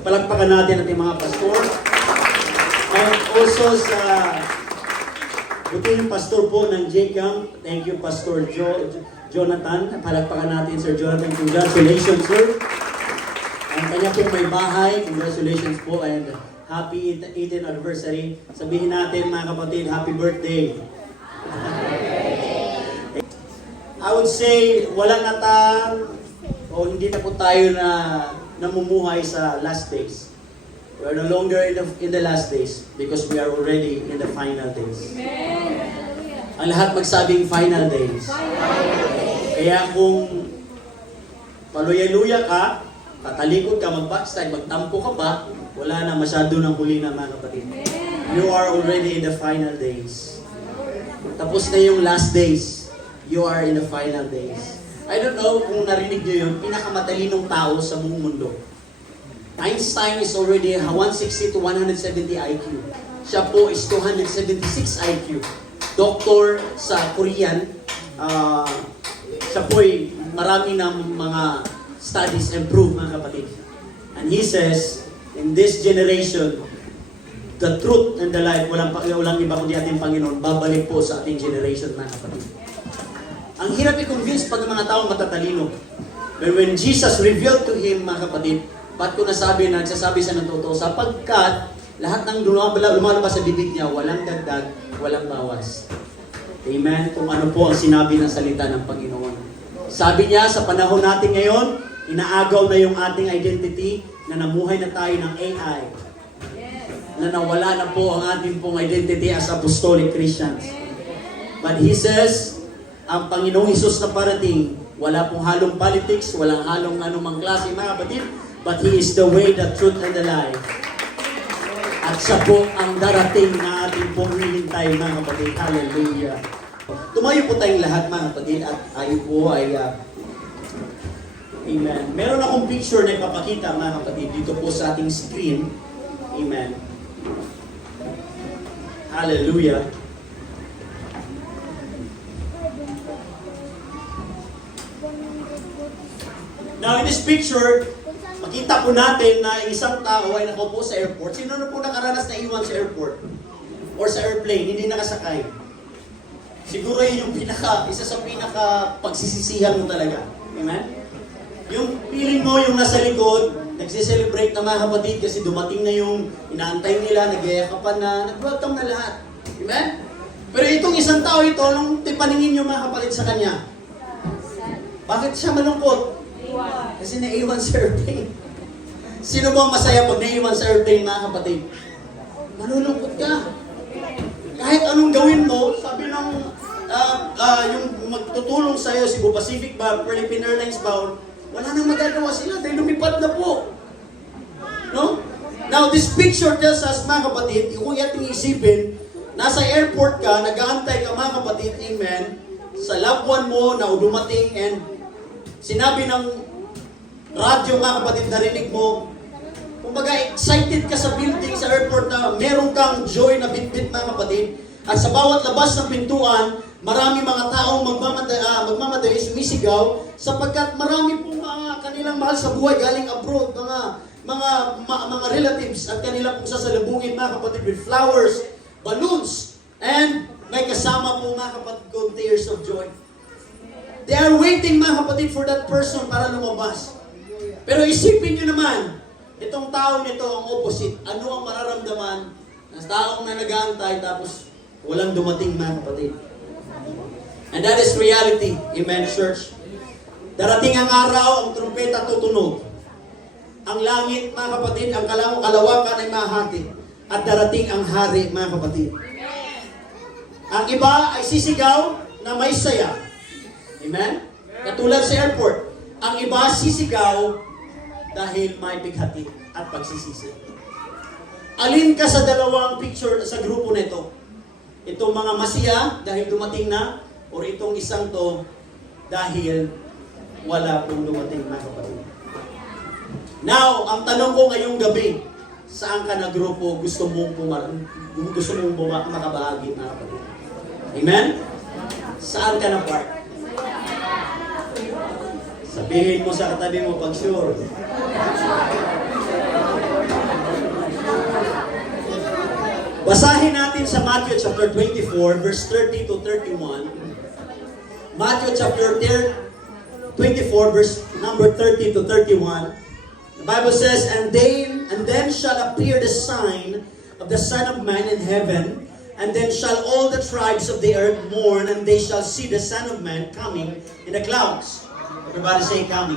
Palagpakan natin ating mga pastor. And also sa buti yung pastor po ng J-Camp. Thank you, Pastor Jonathan. Palagpakan natin, Sir Jonathan. Congratulations, sir. Ang kanya po may bahay. Congratulations po and happy 18th anniversary. Sabihin natin mga kapatid, happy birthday. I would say, wala na o hindi na po tayo na namumuhay sa last days. We are no longer in the last days because we are already in the final days. Amen. Ang lahat magsabing final days. Kaya kung paluya-luya ka, tatalikod ka, mag-backslide, magtampo ka pa, wala na masyado ng huli na mga kapatid. You are already in the final days. Tapos na yung last days. You are in the final days. I don't know kung narinig nyo yun, pinakamatalinong tao sa buong mundo. Einstein is already 160 to 170 IQ. Siya po is 276 IQ. Doktor sa Korean. Siya po ay marami ng mga studies and proof mga kapatid. And he says, in this generation, the truth and the life, walang iba kundi ating Panginoon, babalik po sa ating generation mga kapatid. Ang hirap i-convince pag mga taong matatalino. But when Jesus revealed to him, mga kapatid, ba't ko nagsasabi siya ng totoo? Sapagkat lahat ng lumalabas sa bibig niya, walang dagdag, walang bawas. Amen? Kung ano po ang sinabi ng salita ng Panginoon. Sabi niya, sa panahon natin ngayon, inaagaw na yung ating identity na namuhay na tayo ng AI. Na nawala na po ang ating pong identity as apostolic Christians. But He says, ang Panginoong Hesus na parating, wala pong halong politics, walang halong anumang klase mga kapatid, but He is the way, the truth, and the life. At siya po ang darating na ating pong hihintay mga kapatid. Hallelujah. Tumayo po tayong lahat mga kapatid at tayo po ay Amen. Meron akong picture na ipapakita mga kapatid dito po sa ating screen. Amen. Hallelujah. Now, in this picture, makita po natin na isang tao ay nakaupo sa airport. Sino na po nakaranas na iwan sa airport? Or sa airplane, hindi nakasakay? Siguro yun yung isa sa pinaka pagsisisihan mo talaga. Amen? Yung feeling mo, yung nasa likod, nagsiselebrate na mga kapatid kasi dumating na yung inaantay nila, nagyayakapan na, nag-welcome na lahat. Amen? Pero itong isang tao ito, nung tipaningin nyo mga kapatid sa kanya, bakit siya malungkot? Kasi naiwan sa airplane. Sino bang masaya pag naiwan sa airplane mga kapatid? Malulungkot ka. Kahit anong gawin mo, sabi ng yung magtutulong sa'yo, Cebu Pacific ba, Philippine Airlines ba, wala nang magagawa sila dahil lumipad na po. No? Now, this picture tells us mga kapatid, kung yating isipin, nasa airport ka, nag-aantay ka mga kapatid, amen, sa loved one mo na dumating and sinabi ng radyo mga kapatid, narinig mo, kumbaga excited ka sa building, sa airport na meron kang joy na bitbit mga kapatid. At sa bawat labas ng pintuan, marami mga taong magmamadali, sumisigaw, sapagkat marami pong mga kanilang mahal sa buhay galing abroad, mga relatives at kanila pong sasalubungin mga kapatid with flowers, balloons, and may kasama po mga kapatid ko tears of joy. They are waiting mga kapatid for that person para lumabas. Pero isipin nyo naman, itong tao nito ang opposite. Ano ang mararamdaman ng taong na nag-aantay tapos walang dumating mga kapatid? And that is reality. Amen, church. Darating ang araw, ang trumpeta tutunog. Ang langit, mga kapatid, ang kalawakan ay mahati. At darating ang hari, mga kapatid. Ang iba ay sisigaw na may saya. Amen? Katulad sa airport. Ang iba sisigaw dahil may bighati at pagsisisi. Alin ka sa dalawang picture sa grupo nito? Itong mga masiya dahil dumating na, o itong isang to dahil wala pong dumating mga kapatid. Now, ang tanong ko ngayong gabi, saan ka na grupo gusto mong makabahagi mga kapatid? Amen? Saan ka na part? Sabihin mo sa katabi mo pag sure. Basahin natin sa Matthew chapter 24, verse 30 to 31. Matthew chapter 24, verse number 30 to 31. The Bible says, And then shall appear the sign of the Son of Man in heaven, and then shall all the tribes of the earth mourn, and they shall see the Son of Man coming in the clouds. Everybody say coming.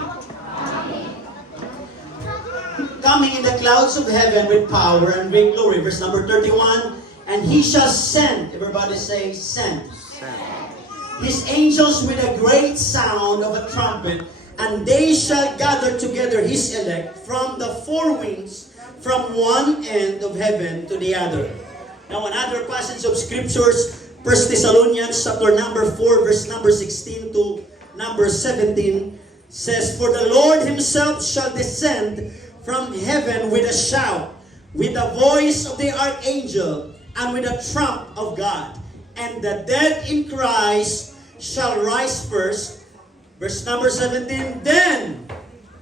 Coming in the clouds of heaven with power and great glory. Verse number 31. And he shall send, everybody say send, his angels with a great sound of a trumpet, and they shall gather together his elect from the four winds, from one end of heaven to the other. Now another passage of scriptures, 1 Thessalonians chapter number 4, verse number 16 to number 17, says, For the Lord himself shall descend from heaven with a shout, with the voice of the archangel, and with a trump of God. And the dead in Christ shall rise first. Verse number 17, Then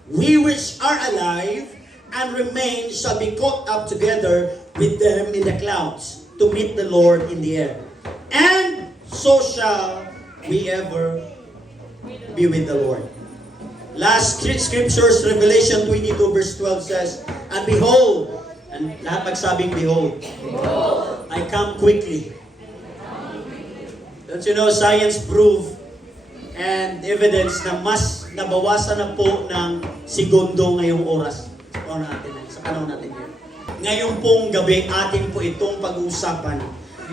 we which are alive and remain shall be caught up together with them in the clouds to meet the Lord in the air. And so shall we ever be with the Lord. Last scriptures, Revelation 22 verse 12 says, And behold, and lahat magsabing behold, I come quickly. Don't you know, science prove and evidence na mas nabawasan na po ng segundo ngayong oras. Sa panahon natin yun. Ngayon pong gabi, atin po itong pag-uusapan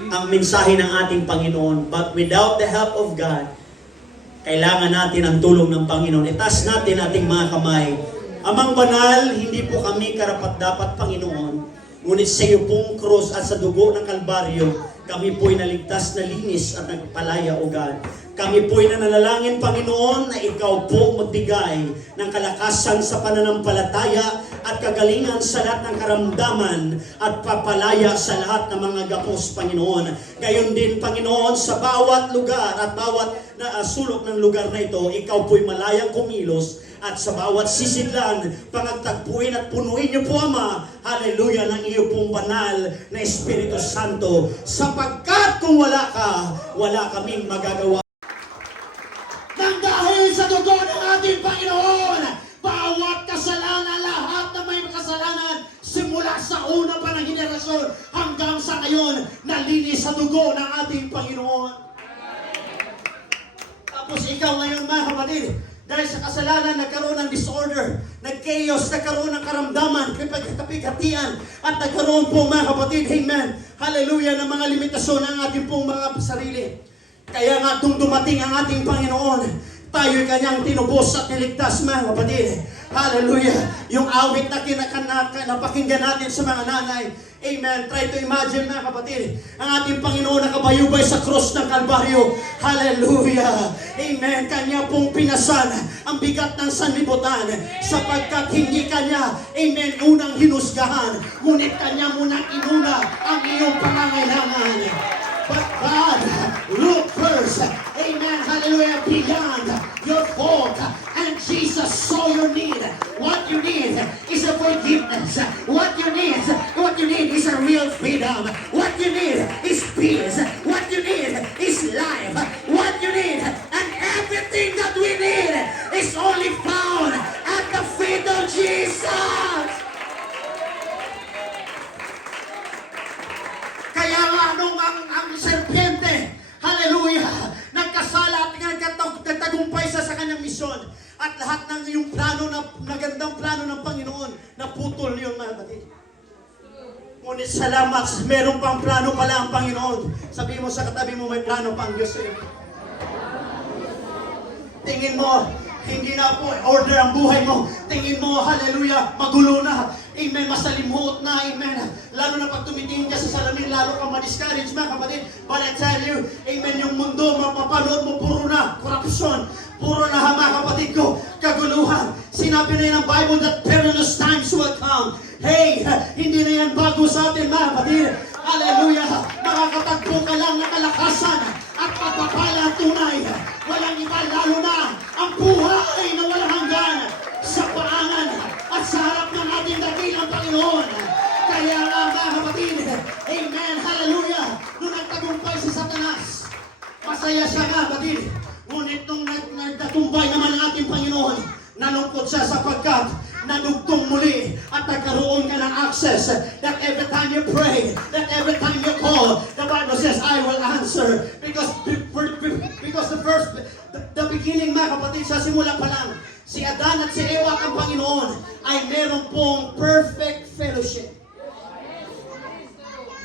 ang mensahe ng ating Panginoon. But without the help of God, kailangan natin ang tulong ng Panginoon. Itaas natin ating mga kamay. Amang banal, hindi po kami karapat-dapat Panginoon. Ngunit sa iyo pong krus at sa dugo ng Kalbaryo, kami po'y naligtas na linis at nagpalaya, O God. Kami po'y nanalangin, Panginoon, na ikaw po magbigay ng kalakasan sa pananampalataya at kagalingan sa lahat ng karamdaman at papalaya sa lahat ng mga gapos, Panginoon. Gayon din, Panginoon, sa bawat lugar at bawat sulok ng lugar na ito, ikaw po'y malayang kumilos at sa bawat sisidlan, pangagtagpuin at punuin niyo po, Ama, hallelujah, ng iyo pong banal na Espiritu Santo. Sapagkat kung wala ka, wala kaming magagawa. Nang dahil sa dugo ng ating Panginoon, bawat kasalanan, lahat na may kasalanan, simula sa una pa ng henerasyon hanggang sa ngayon, nalinis sa dugo ng ating Panginoon. Tapos ikaw ngayon, mga kapatid, dahil sa kasalanan, nagkaroon ng disorder, nag-chaos, nagkaroon ng karamdaman, kapigatian, at nagkaroon po, mga kapatid, amen, hallelujah, ng mga limitasyon ng ating pong mga sarili. Kaya nga, dumating ang ating Panginoon, tayo'y kanyang tinubos at niligtas, mga kapatid. Hallelujah. Yung awit na napakinggan natin sa mga nanay. Amen. Try to imagine, mga kapatid, ang ating Panginoon nakabayubay sa krus ng Kalbaryo. Hallelujah. Amen. Kanya pong pinasan ang bigat ng sanlibutan sapagkat hindi kanya, amen, unang hinusgahan. Ngunit kanya munang inuna ang iyong pangangailangan. But God, look first, amen, hallelujah, beyond your fault. And Jesus saw your need. What you need is a forgiveness. What you need is a real freedom. What you need is peace. What you need is life. What you need, and everything that we need is only found at the feet of Jesus. Kaya nga nung ang serpiente, hallelujah, nagkasala at nagtagumpay sa kanyang misyon. At lahat ng yung plano, na magandang plano ng Panginoon, naputol yun, mga kapatid. Ngunit salamat, meron pang plano pala ang Panginoon. Sabihin mo sa katabi mo, may plano pa ang Diyos sa'yo. Tingin mo, hindi na po order ang buhay mo. Tingin mo, hallelujah, magulo na. Amen, masalimuot na, amen. Lalo na pag tumitingin ka sa salamin, lalo kang ma-discourage, mga kapatid. But I tell you, amen, yung mundo, mapapanood mo, puro na korupsyon. Puro na, mga kapatid ko, kaguluhan. Sinabi na ng Bible that perilous times will come. Hey, hindi na yan bago sa atin, mga kapatid. Hallelujah, makakatagpo ka lang ng kalakasan at pagpapala tunay. Walang iba, lalo na ang buhay na walang hanggan sa paangan at sa harap ng ating dakilang Panginoon. Kaya nga mga kapatid, amen, hallelujah, nung nagtagumpay si Satanas, masaya siya mga kapatid. Ngunit nung nagtatumbay naman ang ating Panginoon, nalungkot siya sapagkat nadugtong muli at nagkaroon ka ng access that every time you pray, that every time you call, the Bible says, I will answer. Because the beginning mga kapatid, sa simula pa lang, si Adan at si Eva ang Panginoon ay meron pong perfect fellowship.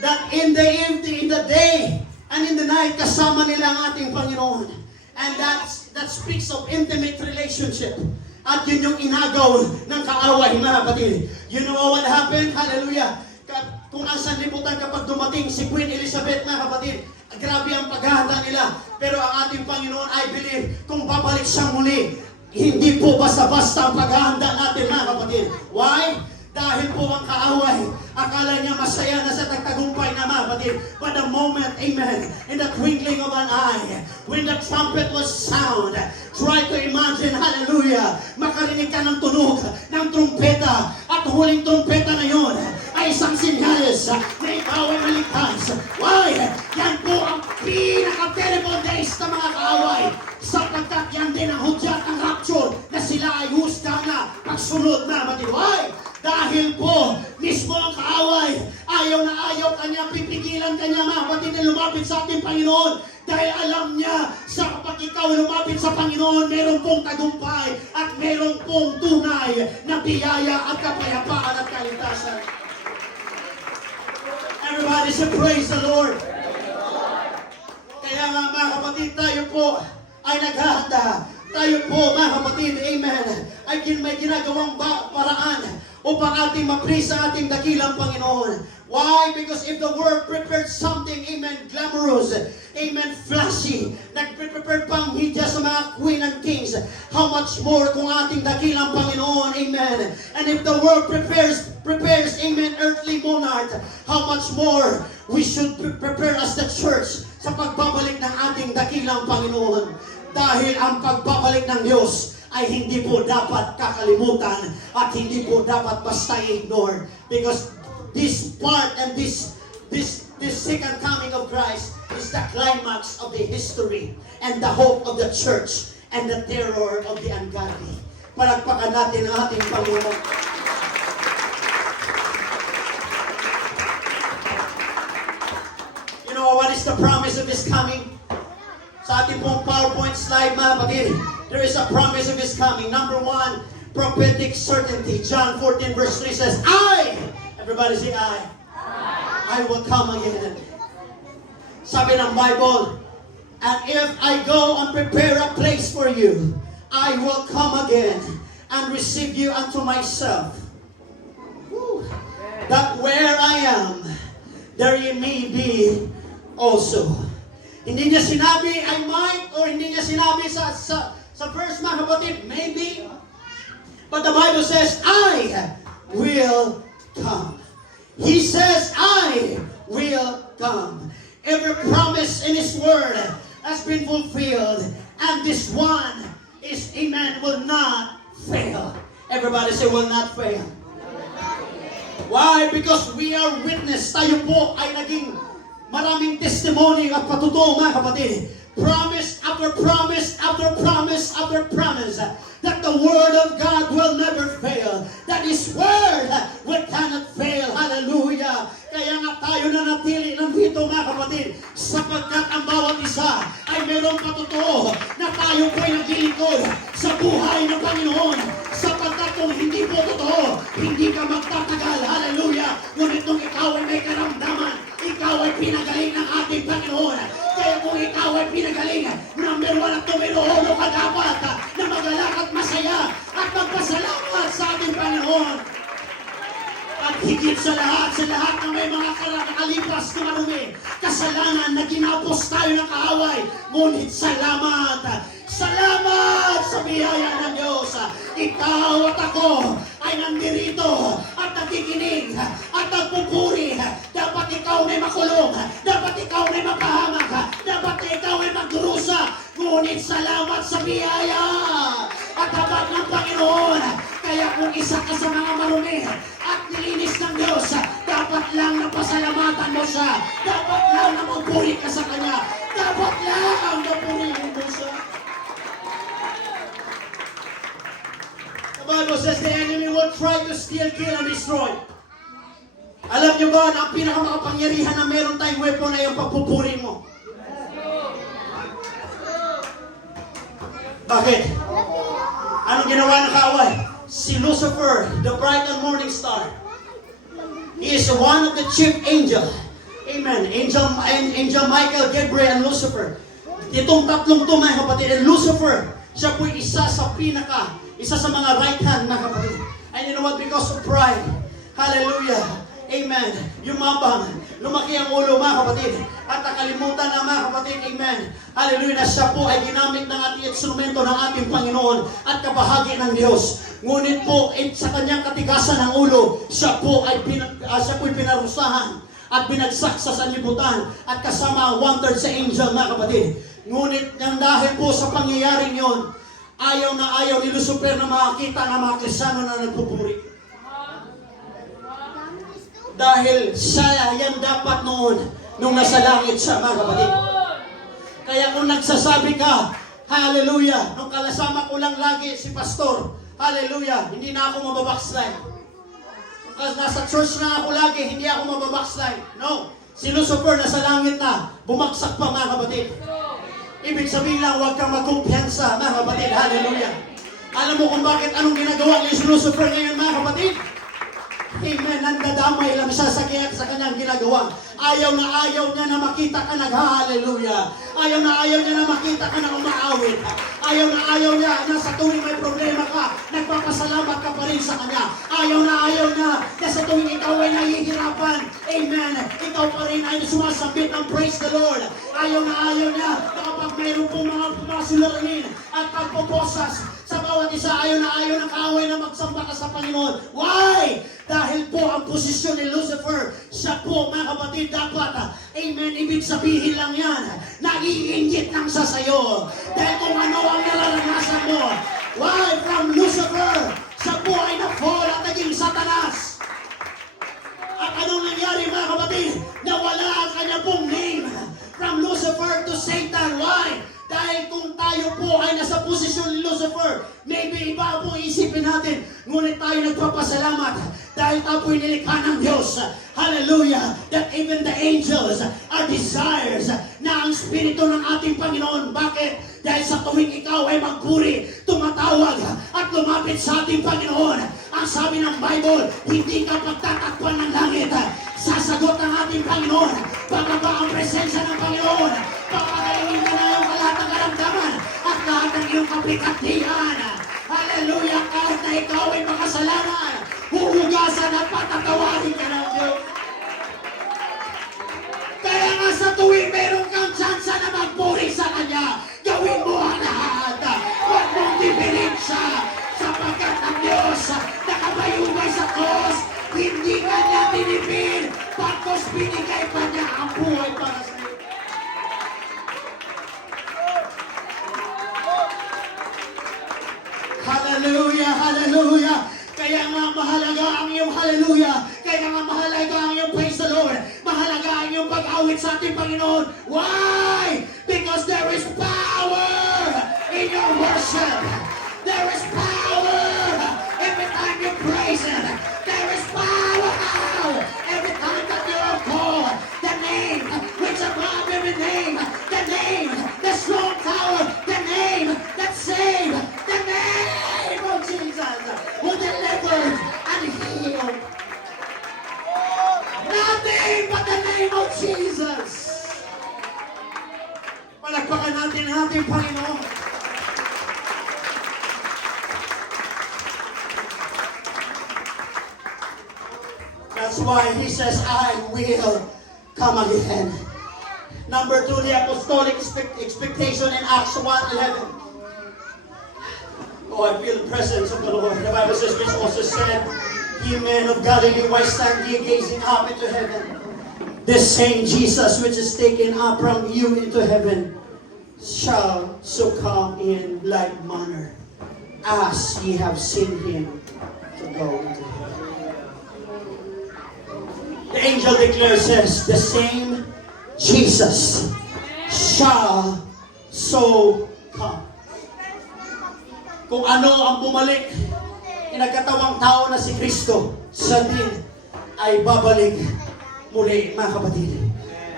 That in the day and in the night, kasama nila ang ating Panginoon. And that speaks of intimate relationship. At yun yung inagaw ng kaaway, mga kapatid. You know what happened? Hallelujah. Kung ang sanlibutan kapag dumating si Queen Elizabeth, mga kapatid, grabe ang paghahanda nila. Pero ang ating Panginoon, I believe, kung babalik siya muli, hindi po basta-basta ang paghahanda natin, mga kapatid. Why? Dahil po ang kaaway, akala niya masaya na sa tagtagumpay na mga kapatid. But the moment, amen, in the twinkling of an eye, when the trumpet was sound, try to imagine, hallelujah, makarinig ka ng tunog ng trumpeta. At huling trumpeta na yun ay isang sinyalis na ikaw ay maligtas. Why? Yan po ang pinaka-terrible days ng mga kaaway. Sapagkat yan din ang hudyat ng rapture na sila ay husga na pagsunod na kapatid. Why? Dahil po, mismo ang kaaway, ayaw na ayaw kanya, pipigilan kanya mga kapatid na lumapit sa ating Panginoon. Dahil alam niya, sa kapag ikaw lumapit sa Panginoon, meron pong tagumpay at meron pong tunay na biyaya at kapayapaan at kaligtasan. Everybody say, praise the Lord. Kaya nga mga kapatid, tayo po ay naghahanda. Tayo po mga kapatid, amen, ay may ginagawang paraan upang ating ma-praise sa ating dakilang Panginoon. Why? Because if the world prepared something, amen, glamorous, amen, flashy, nag-prepare pang media sa mga queen and kings, how much more kung ating dakilang Panginoon, amen. And if the world prepares, amen, earthly monarch, how much more we should prepare as the church sa pagbabalik ng ating dakilang Panginoon. Dahil ang pagbabalik ng Diyos ay hindi po dapat kakalimutan at hindi po dapat basta i-ignore. Because this part and this second coming of Christ is the climax of the history and the hope of the church and the terror of the ungodly. Palagpakan natin ang ating Panginoon. You know what is the promise of His coming? Sa ating pong PowerPoint slide, mga kapatid, there is a promise of His coming. Number one, prophetic certainty. John 14 verse 3 says, everybody say I will come again. Sabi ng Bible, and if I go and prepare a place for you, I will come again and receive you unto myself. Woo. That where I am, there you may be also. Hindi niya sinabi, I might, or hindi niya sinabi sa verse, mga kapatid, maybe. But the Bible says, I will come. He says, I will come. Every promise in His Word has been fulfilled. And this one is, amen, will not fail. Everybody say, will not fail. Why? Because we are witness. Tayo po ay naging maraming testimony at patotoo, mga kapatid. Promise after promise after promise after promise that the Word of God will never fail. That His Word will cannot fail. Hallelujah. Kaya nga tayo na natili nandito, mga kapatid, sapagkat ang bawat isa ay mayroong patotoo na tayo po'y naglilingkod sa buhay ng Panginoon. Sapagkat kung hindi po totoo, hindi ka magtatagal. Hallelujah. Ngunit nung ikaw ay may karamdaman, ikaw ay pinagaling ng ating Panginoon. Kaya kung ikaw ay pinagaling, number one at numero uno ka dapat na magalak at masaya at magpasalamat sa ating Panginoon. At higit sa lahat na may mga nakalipas na marumi, kasalanan na ginapos tayo ng kaaway. Ngunit salamat! Salamat sa biyaya ng Diyos. Ikaw at ako ay nandirito at nakikinig at nagpupuri. Dapat ikaw may makulong. Dapat ikaw may mapahamak. Dapat ikaw ay magdurusa. Ngunit salamat sa biyaya at habag ng Panginoon. Kaya kung isa ka sa mga marumi at nilinis ng Diyos, dapat siya. Dapat lang na magpuri ka sa Kanya. Dapat lang na purihin mo siya. The Bible says the enemy will try to steal, kill, and destroy. Alam niyo ba na ang pinakamakapangyarihan na meron tayong weapon ay yung pagpupuri mo? Bakit? Anong ginawa ng kaaway? Si Lucifer, the bright and morning star. He is one of the chief angel. Amen. Angel Michael, Gabriel, and Lucifer. Itong tatlong to, mga kapatid, and Lucifer, siya po isa sa mga right hand, mga kapatid. And you know what? Because of pride. Hallelujah. Amen. Yumabang. Lumaki ang ulo, mga kapatid. At nakalimutan na, mga kapatid. Amen. Hallelujah. Na siya po ay ginamit ng ating instrumento ng ating Panginoon at kabahagi ng Diyos. Ngunit po, sa kanyang katigasan ng ulo, siya po ay pinarusahan at binagsak sa sanlibutan at kasama ang 1/3 sa angel, mga kapatid. Ngunit nang dahil po sa pangyayaring yon, ayaw na ayaw ni Lucifer na makakita ng mga Kristiyano na nagpupuri. Dahil siya yan dapat noon nung nasa langit siya, mga kapatid. Kaya kung nagsasabi ka, hallelujah, nung kalasama ko lang lagi si pastor, hallelujah, hindi na ako mababackslide. Kasi nasa church na ako lagi, hindi ako mababackslide. No, si Lucifer nasa langit na, bumagsak pa, mga kapatid. Ibig sabihin lang, huwag kang magkumpiyansa, mga kapatid, hallelujah. Alam mo kung bakit anong ginagawa ni Lucifer ngayon, mga kapatid? Amen. Nandadamay lang siya sa kanyang ginagawa. Ayaw na ayaw niya na makita ka nag-hallelujah. Ayaw na ayaw niya na makita ka na umaawit. Ayaw na ayaw niya na sa tuwing may problema ka, nagpapasalamat ka pa rin sa Kanya. Ayaw na na sa tuwing ikaw ay nahihirapan, amen, ikaw pa rin ay sumasabit ng praise the Lord. Ayaw na niya na kapag mayroon pong mga suliranin at pagpuposas sa bawat isa, ayaw na kaaway na magsamba ka sa Panginoon. Why? Dahil po ang posisyon ni Lucifer, siya po, mga kapatid, dapat, amen, ibig sabihin lang yan, nag-iinggit lang siya sa'yo. Dahil kung ano ang nararanasan mo, why? From Lucifer, siya po ay na-fall at naging Satanas. At anong nangyari, mga kapatid? Nawala ang kanya pong name. From Lucifer to Satan. Why? Dahil kung tayo po ay nasa posisyon ni Lucifer, maybe iba po isipin natin, ngunit tayo nagpapasalamat dahil tayo po'y nilikha ng Diyos. Hallelujah! That even the angels are desires na ang Espiritu ng ating Panginoon. Bakit? Dahil sa tuwing ikaw ay magpuri, tumatawag at lumapit sa ating Panginoon. Ang sabi ng Bible, hindi ka pagtatakpan ng langit. Sasagot ng ating Panginoon. Bababa ang presensya ng Panginoon. Papagaling ka na yung lahat ng karamdaman at lahat ng iyong kapikatihan. Hallelujah! Kahit na ikaw ay makasalanan, huhugasan at patatawarin ka ng Diyos. Kaya nga sa tuwing meron kang tsansa na magpuri sa Kanya, gawin mo ang lahat. Huwag mong dipirin siya sapagkat ang Diyos nakabayubay sa cross. Hindi ka niya tinipin, pagkos binigay pa niya ang buhay para sa iyo. Hallelujah, hallelujah. Kaya nga mahalaga ang iyong hallelujah. Kaya nga mahalaga ang iyong praise the Lord. Mahalaga ang iyong pag-awit sa ating Panginoon. Why? Because there is power in your worship. There is power every time you praise Him. There is power every time that you call the name which above every name. The name, the strong tower, the name that saves, the name of Jesus who delivers and heals. Nothing but the name of Jesus. Palakpakan natin ang ating Panginoon. That's why He says, I will come again. Number 2, the apostolic expectation in Acts 1:11. Oh, I feel the presence of the Lord. The Bible says, which also said, ye men of Galilee, why stand ye gazing up into heaven? This same Jesus which is taken up from you into heaven shall so come in like manner as ye have seen Him to go into heaven. The angel angel declares, says, the same Jesus shall so come. Kung ano ang bumalik, nagkatawang tao na si Kristo, siya din ay babalik muli, mga kapatid.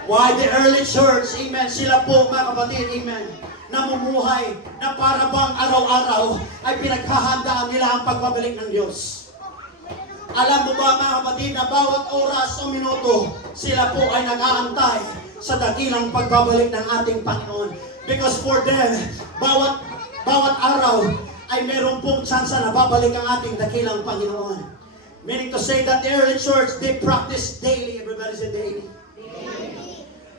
Why the early church, amen, sila po, mga kapatid, amen, namumuhay na para bang araw-araw ay pinaghahandaan nila ang pagbabalik ng Diyos. Alam mo ba, mga kapatid, na bawat oras o minuto, sila po ay nag-aantay sa dakilang pagbabalik ng ating Panginoon. Because for them, bawat araw ay meron pong tsansa na babalik ang ating dakilang Panginoon. Meaning to say that the early church, they practice daily. Everybody say daily.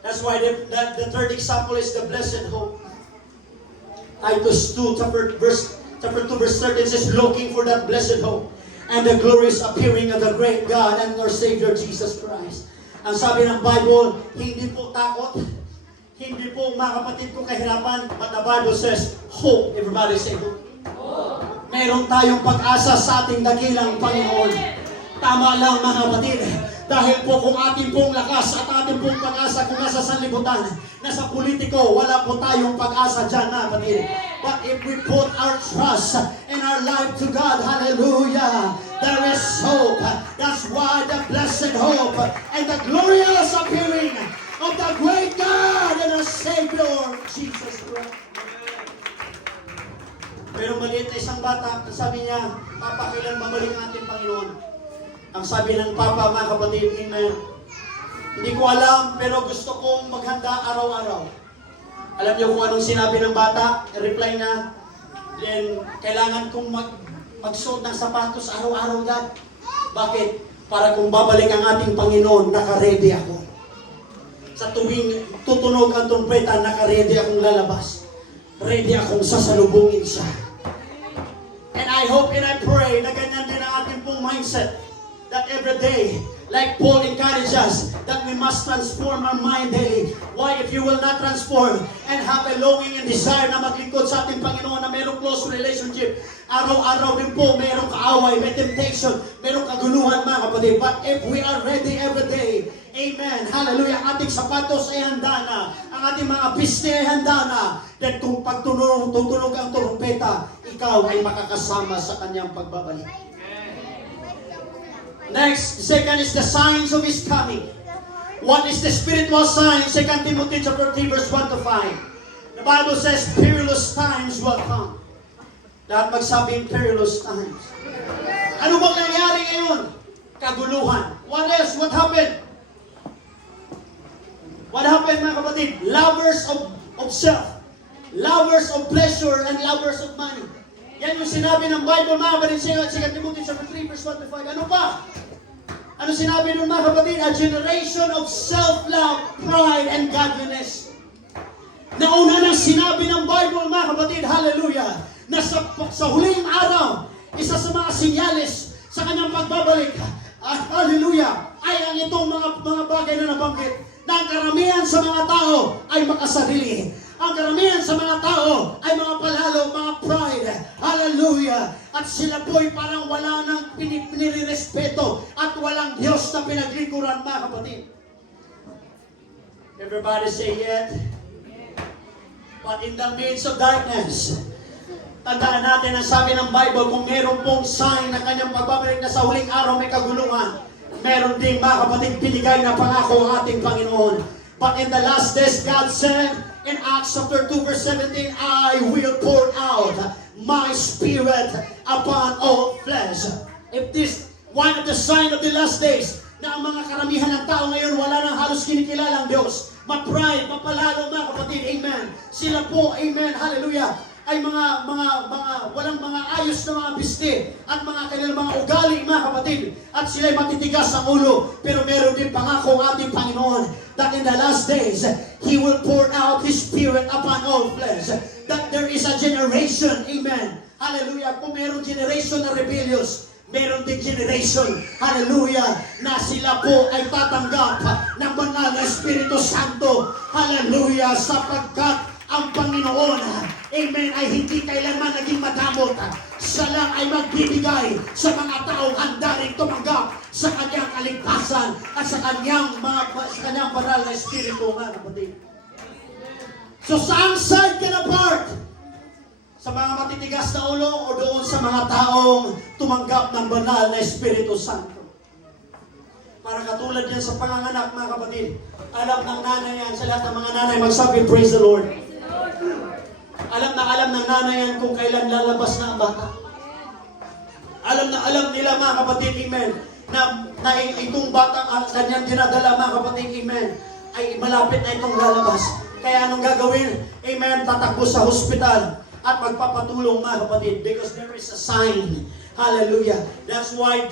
That's why the third example is the blessed hope. Titus 2, chapter 2, verse 13 says, looking for that blessed hope and the glorious appearing of the great God and our Savior Jesus Christ. Ang sabi ng Bible, hindi po takot, hindi po, mga kapatid ko, kahirapan, but the Bible says, hope. Everybody say hope. Meron tayong pag-asa sa ating dakilang Panginoon. Tama lang, mga kapatid, dahil po kung ating pong lakas at ating pong pag-asa kung nasa sanlibutan, nasa politiko, wala po tayong pag-asa dyan, mga kapatid. But if we put our trust and our life to God, hallelujah, there is hope. That's why the blessed hope and the glorious appearing of the great God and our Savior, Jesus Christ. Pero maliit na isang bata, sabi niya, Papa, kailan babalik ang ating Panginoon? Ang sabi ng Papa, mga kapatid, amen, hindi ko alam, pero gusto kong maghanda araw-araw. Alam niyo kung anong sinabi ng bata? Reply na, then, kailangan kong magsuot ng sapatos araw-araw, Dad. Bakit? Para kung babalik ang ating Panginoon, naka-ready ako. Sa tuwing tutunog ang trumpeta, naka-ready akong lalabas. Ready akong sasalubungin siya. And I hope and I pray na ganyan din ang ating pong mindset. That every day, like Paul encourages us, that we must transform our mind daily. Why? If you will not transform and have a longing and desire na maglingkod sa ating Panginoon, na mayroong close relationship, araw-araw din po mayroong kaaway, may temptation, mayroong kaguluhan, mga kapatid. But if we are ready every day, amen, hallelujah, ang ating sapatos ay handa na, ang ating mga pisngi ay handa na, then kung pagtunog ang trumpeta, ikaw ay makakasama sa kanyang pagbabalik. Next, second is the signs of His coming. What is the spiritual sign? 2 Timothy chapter 3, verse 1 to 5. The Bible says, perilous times will come. Lahat magsabing perilous times. Ano bang nangyari ngayon? Kaguluhan. What else? What happened? What happened, mga kapatid? Lovers of self. Lovers of pleasure and lovers of money. Yan yung sinabi ng Bible, mga kapatid, 2 Timothy chapter 3, verse 1 to 5. Ano pa? Ano sinabi nun, mga kapatid? A generation of self-love, pride, and godliness. Nauna na sinabi ng Bible, mga kapatid, hallelujah, na sa huling araw, isa sa mga sinyales sa kanyang pagbabalik, hallelujah, ay ang itong mga bagay na nabanggit, na ang karamihan sa mga tao ay makasarili. Ang karamihan sa mga tao ay mga palalo, mga pride. Hallelujah. At sila po'y parang wala nang pinirespeto at walang Diyos na pinaglikuran, mga kapatid. Everybody say yet. But in the midst of darkness, tandaan natin ang sabi ng Bible, kung meron pong sign na kanyang pagbabalik na sa huling araw may kaguluhan, meron din, mga kapatid, binigay na pangako ang ating Panginoon. But in the last days, God said, in Acts chapter 2 verse 17, I will pour out my spirit upon all flesh. If this one of the sign of the last days, na ang mga karamihan ng tao ngayon wala nang halos kinikilala ang Diyos, ma-pride, mapalalo, mga kapatid, amen. Sila po, amen, hallelujah, ay mga walang mga ayos na mga bisne at mga kanilang mga ugali, mga kapatid, at sila'y matitigas ang ulo. Pero meron din pangako ang ating Panginoon that in the last days, He will pour out His Spirit upon all flesh. That there is a generation, amen, hallelujah, kung meron generation na rebellious, meron din generation, hallelujah, na sila po ay tatanggap ng banal na Espiritu Santo, hallelujah, sapagkat ang Panginoon, amen, ay hindi kailanman naging madamot. Siya lang ay magbibigay sa mga taong handa rin tumanggap sa kanyang kaligtasan at sa kanyang banal na espiritu, mga kapatid. So saan side ka na part? Sa mga matitigas na ulo o doon sa mga taong tumanggap ng banal na Espiritu Santo? Para katulad yan sa panganganak, mga kapatid. Alam ng nanay yan, sa lahat ng mga nanay, magsabi, praise the Lord. Alam ng nanay yan kung kailan lalabas na ang bata. Alam nila, mga kapatid, amen, na itong batang kanyang dinadala, mga kapatid, amen, ay malapit na itong lalabas. Kaya anong gagawin? Amen, tatakbo sa hospital at magpapatulong, mga kapatid, because there is a sign. Hallelujah. That's why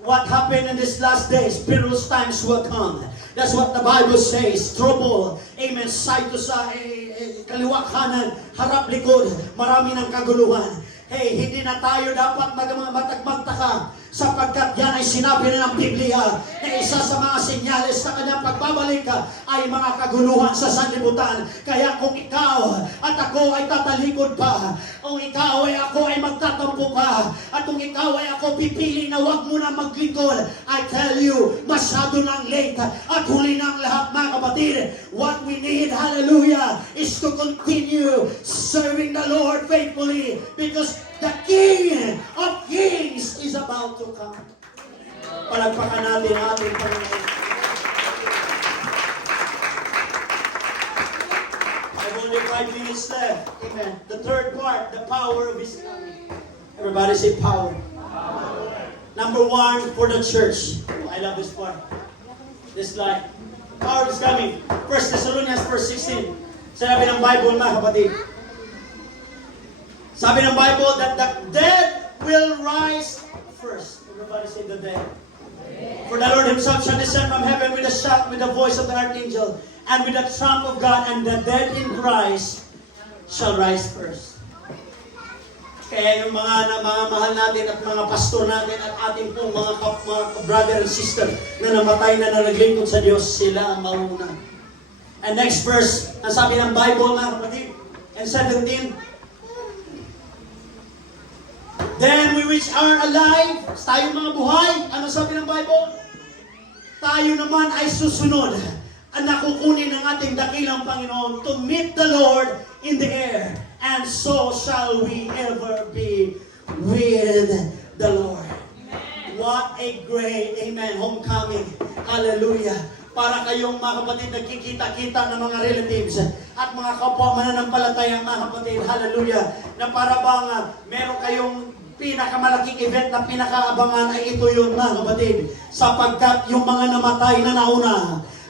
what happened in these last days, perilous times will come. That's what the Bible says. Trouble, amen, side to side, kaliwa kanan, harap likod, marami ng kaguluhan. Hey, hindi na tayo dapat magtaka sapagkat yan ay sinabi na ng Biblia na isa sa mga senyales sa kanyang pagbabalik ay mga kaguluhan sa sanlibutan. Kaya kung ikaw at ako ay tatalikod pa, kung ikaw ay ako ay magtatampo pa, at kung ikaw ay ako pipili na wag mo na maglingkod, I tell you, masyado nang late at huli ng lahat, mga kapatid. What we need, hallelujah, is to continue serving the Lord faithfully, because the King of Kings is about to come. Palagpakan natin ang ating Panginoon. I have only 5 minutes left. Amen. The third part, the power of His coming. Everybody say power. Number 1 for the church. I love this part. This slide. Power is coming. 1 Thessalonians verse 16. Sabi ng Bible, mga kapatid. Sabi ng Bible that the dead will rise first. Everybody say the dead. For the Lord Himself shall descend from heaven with a shout, with the voice of the archangel, and with the trump of God, and the dead in Christ shall rise first. Kaya yung mga mahal natin at mga pastor natin at ating pong mga brother and sister na namatay na naglingkod sa Diyos, sila ang mauna. And next verse, ang sabi ng Bible, mga kapatid, and 17, then we which are alive, tayo mga buhay, ano sabi ng Bible? Tayo naman ay susunod at nakukunin ng ating dakilang Panginoon to meet the Lord in the air, and so shall we ever be with the Lord. What a great, amen, homecoming. Hallelujah. Para kayong mga kapatid nagkikita-kita ng mga relatives at mga kapwa mananampalatayang mga kapatid, hallelujah, na para bang meron kayong pinakamalaking event na pinakaabangan ay ito yun, mga kapatid, sapagkat yung mga namatay na nauna,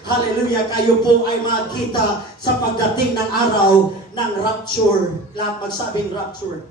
hallelujah, kayo po ay makita sa pagdating ng araw ng rapture. Lahat magsabing rapture.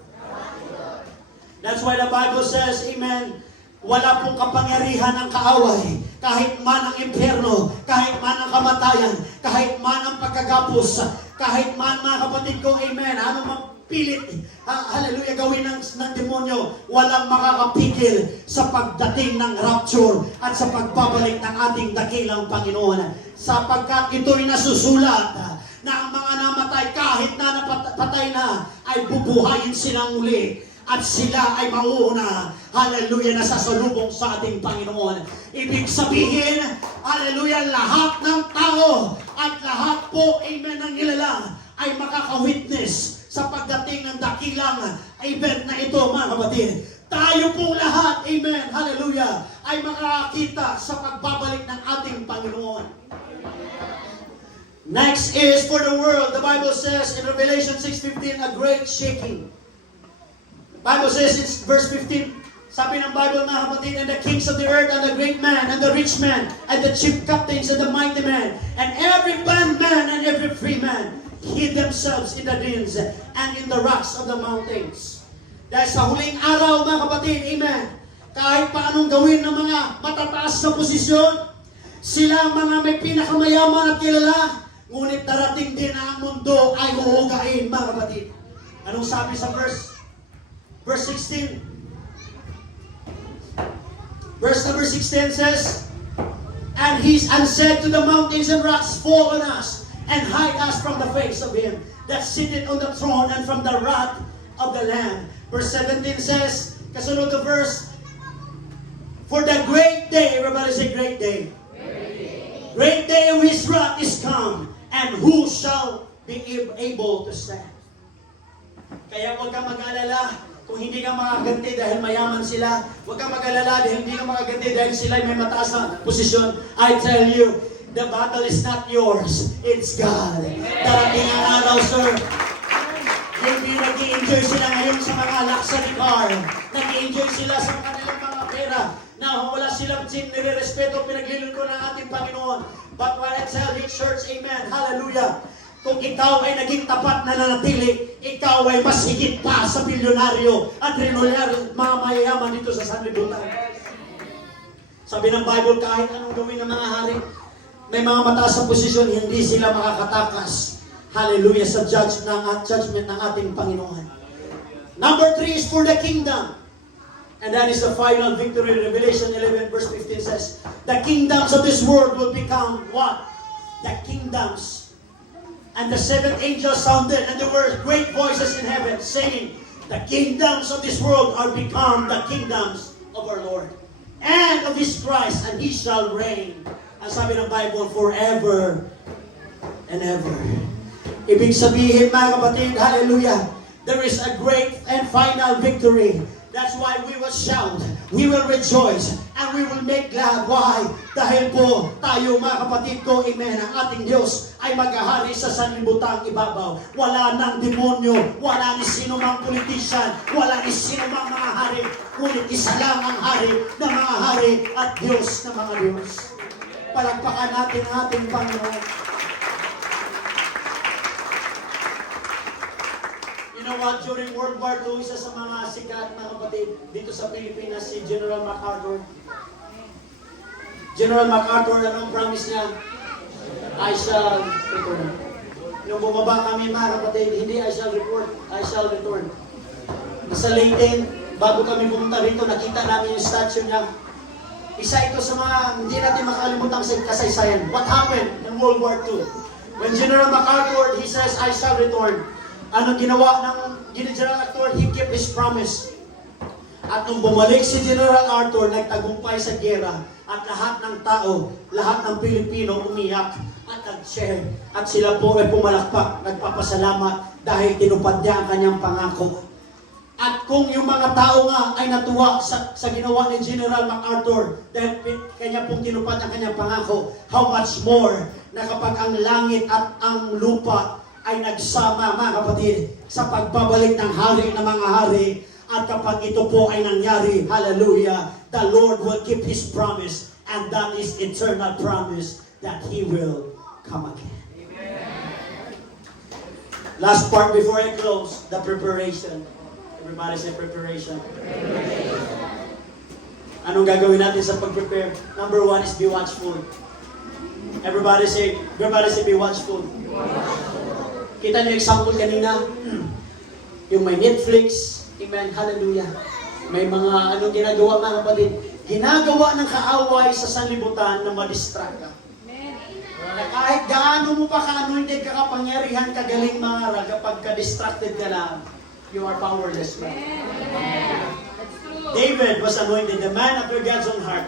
That's why the Bible says, amen, wala pong kapangyarihan ng kaaway, kahit man ang impyerno, kahit man ang kamatayan, kahit man ang pagkagapos, kahit man, mga kapatid ko, amen, ano mapilit, hallelujah, gawin ng demonyo, walang makakapigil sa pagdating ng rapture at sa pagbabalik ng ating dakilang Panginoon. Sapagkat ito'y nasusulat na ang mga namatay kahit na napatay na ay bubuhayin silang muli. At sila ay mauuna, hallelujah, na sasalubong sa ating Panginoon. Ibig sabihin, hallelujah, lahat ng tao at lahat po, amen, ng nilalang ay makaka-witness sa pagdating ng dakilang event na ito, mga kapatid. Tayo pong lahat, amen, hallelujah, ay makakakita sa pagbabalik ng ating Panginoon. Next is for the world. The Bible says in Revelation 6:15, a great shaking. Bible says in verse 15, sabi ng Bible, mga kapatid, and the kings of the earth, and the great man, and the rich man, and the chief captains, and the mighty man, and every bondman, and every free man, hid themselves in the dens, and in the rocks of the mountains. Dahil sa huling araw, mga kapatid, amen, kahit paanong gawin ng mga matataas na posisyon, sila ang mga may pinakamayaman at kilala, ngunit darating din ang mundo ay huhugain, mga kapatid. Anong sabi sa verse 16. Verse number 16 says, and said to the mountains and rocks, fall on us, and hide us from the face of Him that sitteth on the throne and from the wrath of the Lamb. Verse 17 says, kasunod the verse, for the great day, everybody say great day. Great day of His wrath is come, and who shall be able to stand? Kaya huwag kang mag-alala kung hindi ka makaganti dahil mayaman sila. Huwag kang mag-alala dahil hindi ka makaganti dahil sila may mataas na posisyon. I tell you, the battle is not yours, it's God. Darating ang araw, sir. Hindi nag-i-enjoy sila ngayon sa mga luxury car. Nag-i-enjoy sila sa kanilang mga pera na wala silang nire-respeto, pinaglilingkod ng ating Panginoon. But when I tell you, church, amen, hallelujah, kung ikaw ay naging tapat na nanatili, ikaw ay mas higit pa sa bilyonaryo at trilyonaryo, mga mayayaman dito sa sanlibutan. Sabi ng Bible, kahit anong gawin ng mga hari, may mga mataas na posisyon, hindi sila makakatakas. Hallelujah, sa judgment ng ating Panginoon. Number 3 is for the kingdom. And that is the final victory. Revelation 11 verse 15 says, the kingdoms of this world will become what? The kingdoms. And the seventh angel sounded, and there were great voices in heaven saying, the kingdoms of this world are become the kingdoms of our Lord and of His Christ, and He shall reign. Ang sabi ng Bible, forever and ever. Ibig sabihin, mga kapatid, hallelujah, there is a great and final victory. That's why we will shout, we will rejoice, and we will make glad. Why? Dahil po tayo, mga kapatid ko, amen, ang ating Diyos ay maghahari sa sanlibutang ibabaw. Wala nang demonyo, wala ni sino mang politician, wala ni sino mang mga hari, ngunit isa lang ang hari ng mga hari at Diyos ng mga Diyos. Palagpakan natin ang ating Panginoon. You know what, during World War II, isa sa mga sikat na kapatid dito sa Pilipinas, si General MacArthur. General MacArthur, anong promise niya? I shall return. Nung bumaba kami, mga kapatid, hindi I shall report, I shall return. Nasa Leyden, bago kami pumunta rito, nakita namin yung statue niya. Isa ito sa mga hindi natin makalimutan sa kasaysayan. What happened in World War II? When General MacArthur, he says, I shall return. Anong ginawa ng General Arthur? He kept his promise. At nung bumalik si General Arthur, nagtagumpay sa giyera at lahat ng tao, lahat ng Pilipino umiyak at nag-share. At sila po ay pumalakpak, nagpapasalamat dahil tinupad niya ang kanyang pangako. At kung yung mga tao nga ay natuwa sa ginawa ni General MacArthur dahil kanya pong tinupad ang kanyang pangako, how much more na kapag ang langit at ang lupa ay nagsama, mga kapatid, sa pagbabalik ng hari ng mga hari. At kapag ito po ay nangyari, hallelujah, the Lord will keep His promise, and that is eternal promise that He will come again. Amen. Last part before I close, the preparation. Everybody say preparation. Anong gagawin natin sa pag-prepare? Number 1 is be watchful. Everybody say be watchful. Kita niyo example kanina, yung may Netflix, amen, hallelujah. May mga anong ginagawa, mga kapatid, ginagawa ng kaaway sa sanlibutan na ma-distract ka. Na kahit gaano mo pa ka-anointed, kakapangyarihan, kagaling mga raga, pagka distracted ka lang, you are powerless, man. David was anointed, the man after God's own heart.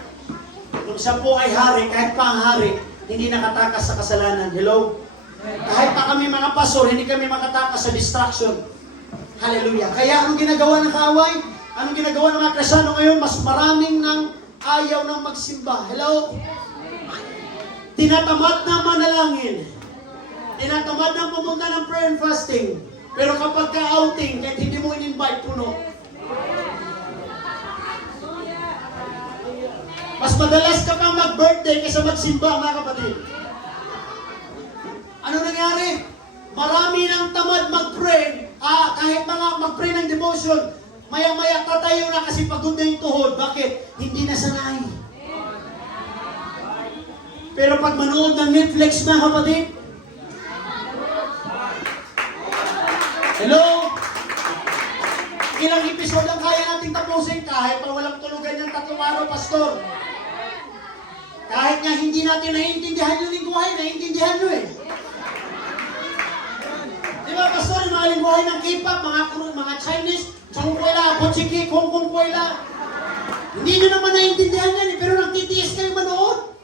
Nung siya po ay hari, kahit pa ang hari, hindi nakatakas sa kasalanan. Hello? Kahit pa kami mga pastor, hindi kami makatakas sa distraction. Hallelujah. Kaya anong ginagawa ng kaaway? Anong ginagawa ng mga Kristyano ngayon? Mas maraming nang ayaw ng magsimba. Hello? Tinatamad na manalangin. Tinatamad na pumunta ng prayer and fasting. Pero kapag ka-outing, kahit hindi mo in-invite, puno. Mas madalas ka pang mag-birthday kaysa magsimba, mga kapatid. Ano nangyari? Marami nang tamad mag-pray. Kahit mga mag-pray ng devotion, maya-maya tatayo na kasi pagod na yung tuhod. Bakit? Hindi na sanay. Pero pag manood ng Netflix, mga kapatid, hello? Ilang episode ang kaya nating tapusin kahit pa walang tulugan yung 3 araw, pastor. Kahit nga hindi natin naiintindihan yung lingwahe, naiintindihan nyo eh. Di ba, pastor, yung mga lingwahe ng K-pop, mga Chinese, Chongkwela, Bochiki, Kongkongkwela. Hindi nyo naman naiintindihan yan, pero nagtitiis kayo manood.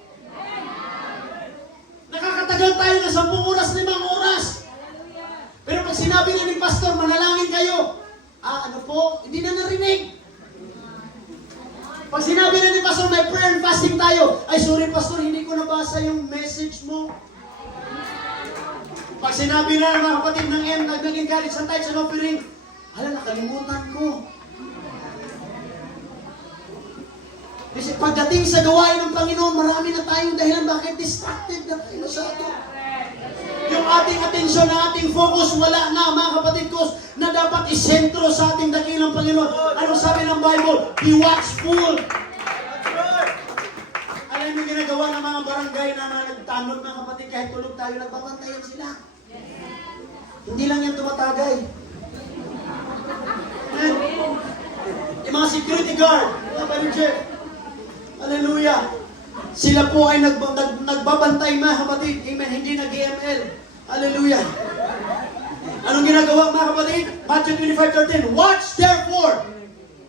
Nakakatagal tayo na 10 oras, 5 oras. Pero pag sinabi na ni pastor, manalangin kayo. Ano po? Hindi na narinig. Pag sinabi na ni pastor, may prayer and fasting tayo. Ay, sorry pastor, hindi ko nabasa yung message mo. Pag sinabi na ng mga kapatid ng M, naging college sa tithes and offering, nakalimutan ko. Kasi pagdating sa gawain ng Panginoon, marami na tayong dahilan bakit distracted na tayo sa ato. Yung ating atensyon, na ating focus, wala na mga kapatid ko, na dapat isentro sa ating dakilang Panginoon. Anong sabi ng Bible? Be watchful. Alam mo ginagawa ng mga barangay na nagtanod mga kapatid, kahit tulog tayo, nagbabantayan sila. Hindi lang yan tumatagay. Amen. Yung mga security guard, mga manager, hallelujah. Sila po ay nagbabantay mga kapatid. Amen. Hindi nag-EML. Hallelujah. Anong ginagawa mga kapatid? Matthew 25:13. Watch therefore.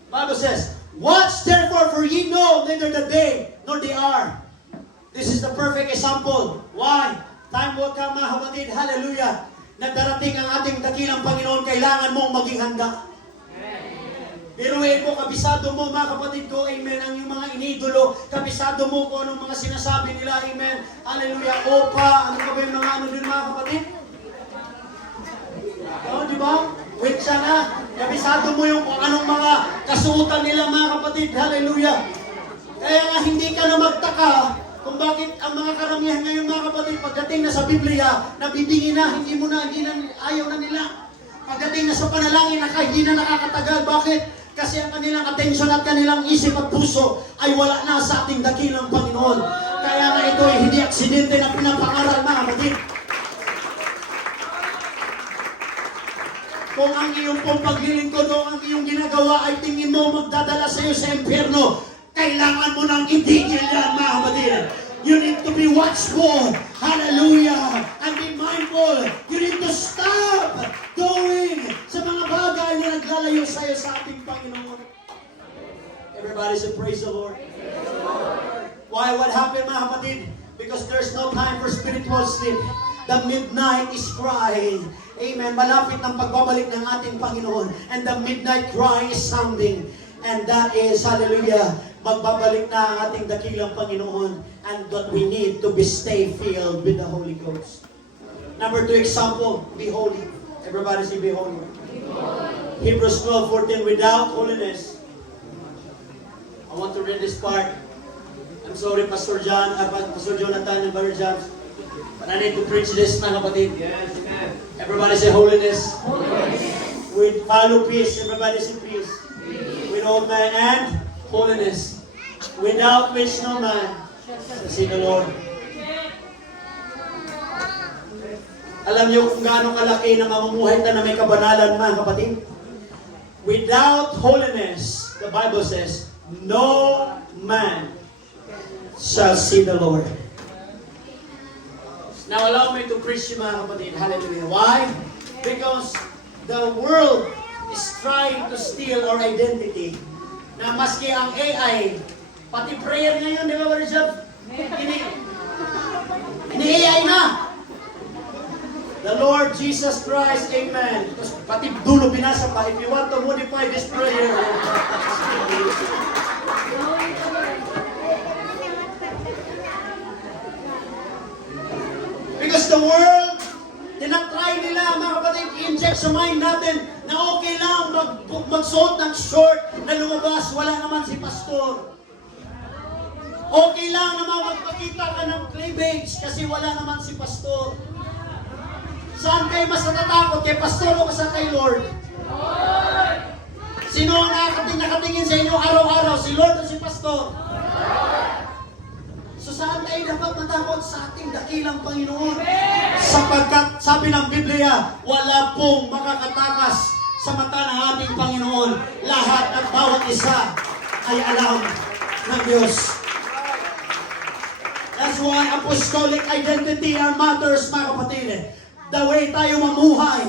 Bible says, watch therefore, for ye know neither the day nor the hour. This is the perfect example. Why? Time will come mga kapatid. Hallelujah. Na darating ang ating dakilang Panginoon, kailangan mong maging handa. Biruin mo, kabisado mo mga kapatid ko, amen, ang yung mga inidolo, kabisado mo kung anong mga sinasabi nila, amen, hallelujah, opa, ano ba yung mga ano din mga kapatid? Di ba? Wait siya na, kabisado mo yung kung anong mga kasuotan nila mga kapatid, hallelujah. Kaya nga hindi ka na magtaka kung bakit ang mga karamihan ngayon mga kapatid, pagdating na sa Biblia, nabibingi na, ayaw na nila. Pagdating na sa panalangin, hindi na nakakatagal. Bakit? Kasi ang kanilang atensyon at kanilang isip at puso ay wala na sa ating dakilang Panginoon. Kaya na ito ay hindi aksidente na pinapangaral mga kapatid. Kung ang iyong pong paglilingkod o ang iyong ginagawa ay tingin mo magdadala sa iyo sa impyerno, kailangan mo nang itigil yan mga kapatid. You need to be watchful. Hallelujah. And be mindful. You need to stop doing sa mga bagay na naglalayo sa iyo sa ating Panginoon. Everybody say praise the Lord. Why? What happened mga kapatid? Because there's no time for spiritual sleep. The midnight is crying. Amen. Malapit ang pagbabalik ng ating Panginoon. And the midnight cry is sounding. And that is, hallelujah, magbabalik na ang ating dakilang Panginoon, and that we need to stay filled with the Holy Ghost. Number 2 example, be holy. Everybody say be holy. Hebrews 12:14, without holiness. I want to read this part. I'm sorry, Pastor Jonathan and Brother John, but I need to preach this, mga kapatid. Yes, amen. Everybody say holiness. Holiness. With follow peace. Everybody say peace. With all man and holiness, without which no man shall see the Lord. Alam niyo kung gaano kalaki na mamumuhay tayo na may kabanalan mga kapatid? Without holiness, the Bible says, no man shall see the Lord. Now allow me to preach you mga kapatid. Hallelujah. Why? Because the world is trying to steal our identity. Na maski ang AI, pati prayer ngayon, di ba, Brother Job? Ini-AI na. The Lord Jesus Christ, amen. Tapos pati dulo binasa pa, if you want to modify this prayer, because the world, tinatry nila, mga kapatid, i-inject sa mind natin na okay lang magsuot ng short na lumabas, wala naman si pastor. Okay lang na magpakita ka ng cleavage kasi wala naman si pastor. Saan kayo mas natatakot? Kay pastor o sa kay Lord? Sino ang nakatingin sa inyo araw-araw? Si Lord o si pastor? So saan tayo dapat matakot? Sa ating dakilang Panginoon. Sapagkat sabi ng Biblia, wala pong makakatakas sa mata ng ating Panginoon. Lahat at bawat isa ay alam ng Diyos. That's why apostolic identity are matters, mga kapatid. the way tayo mamuhay.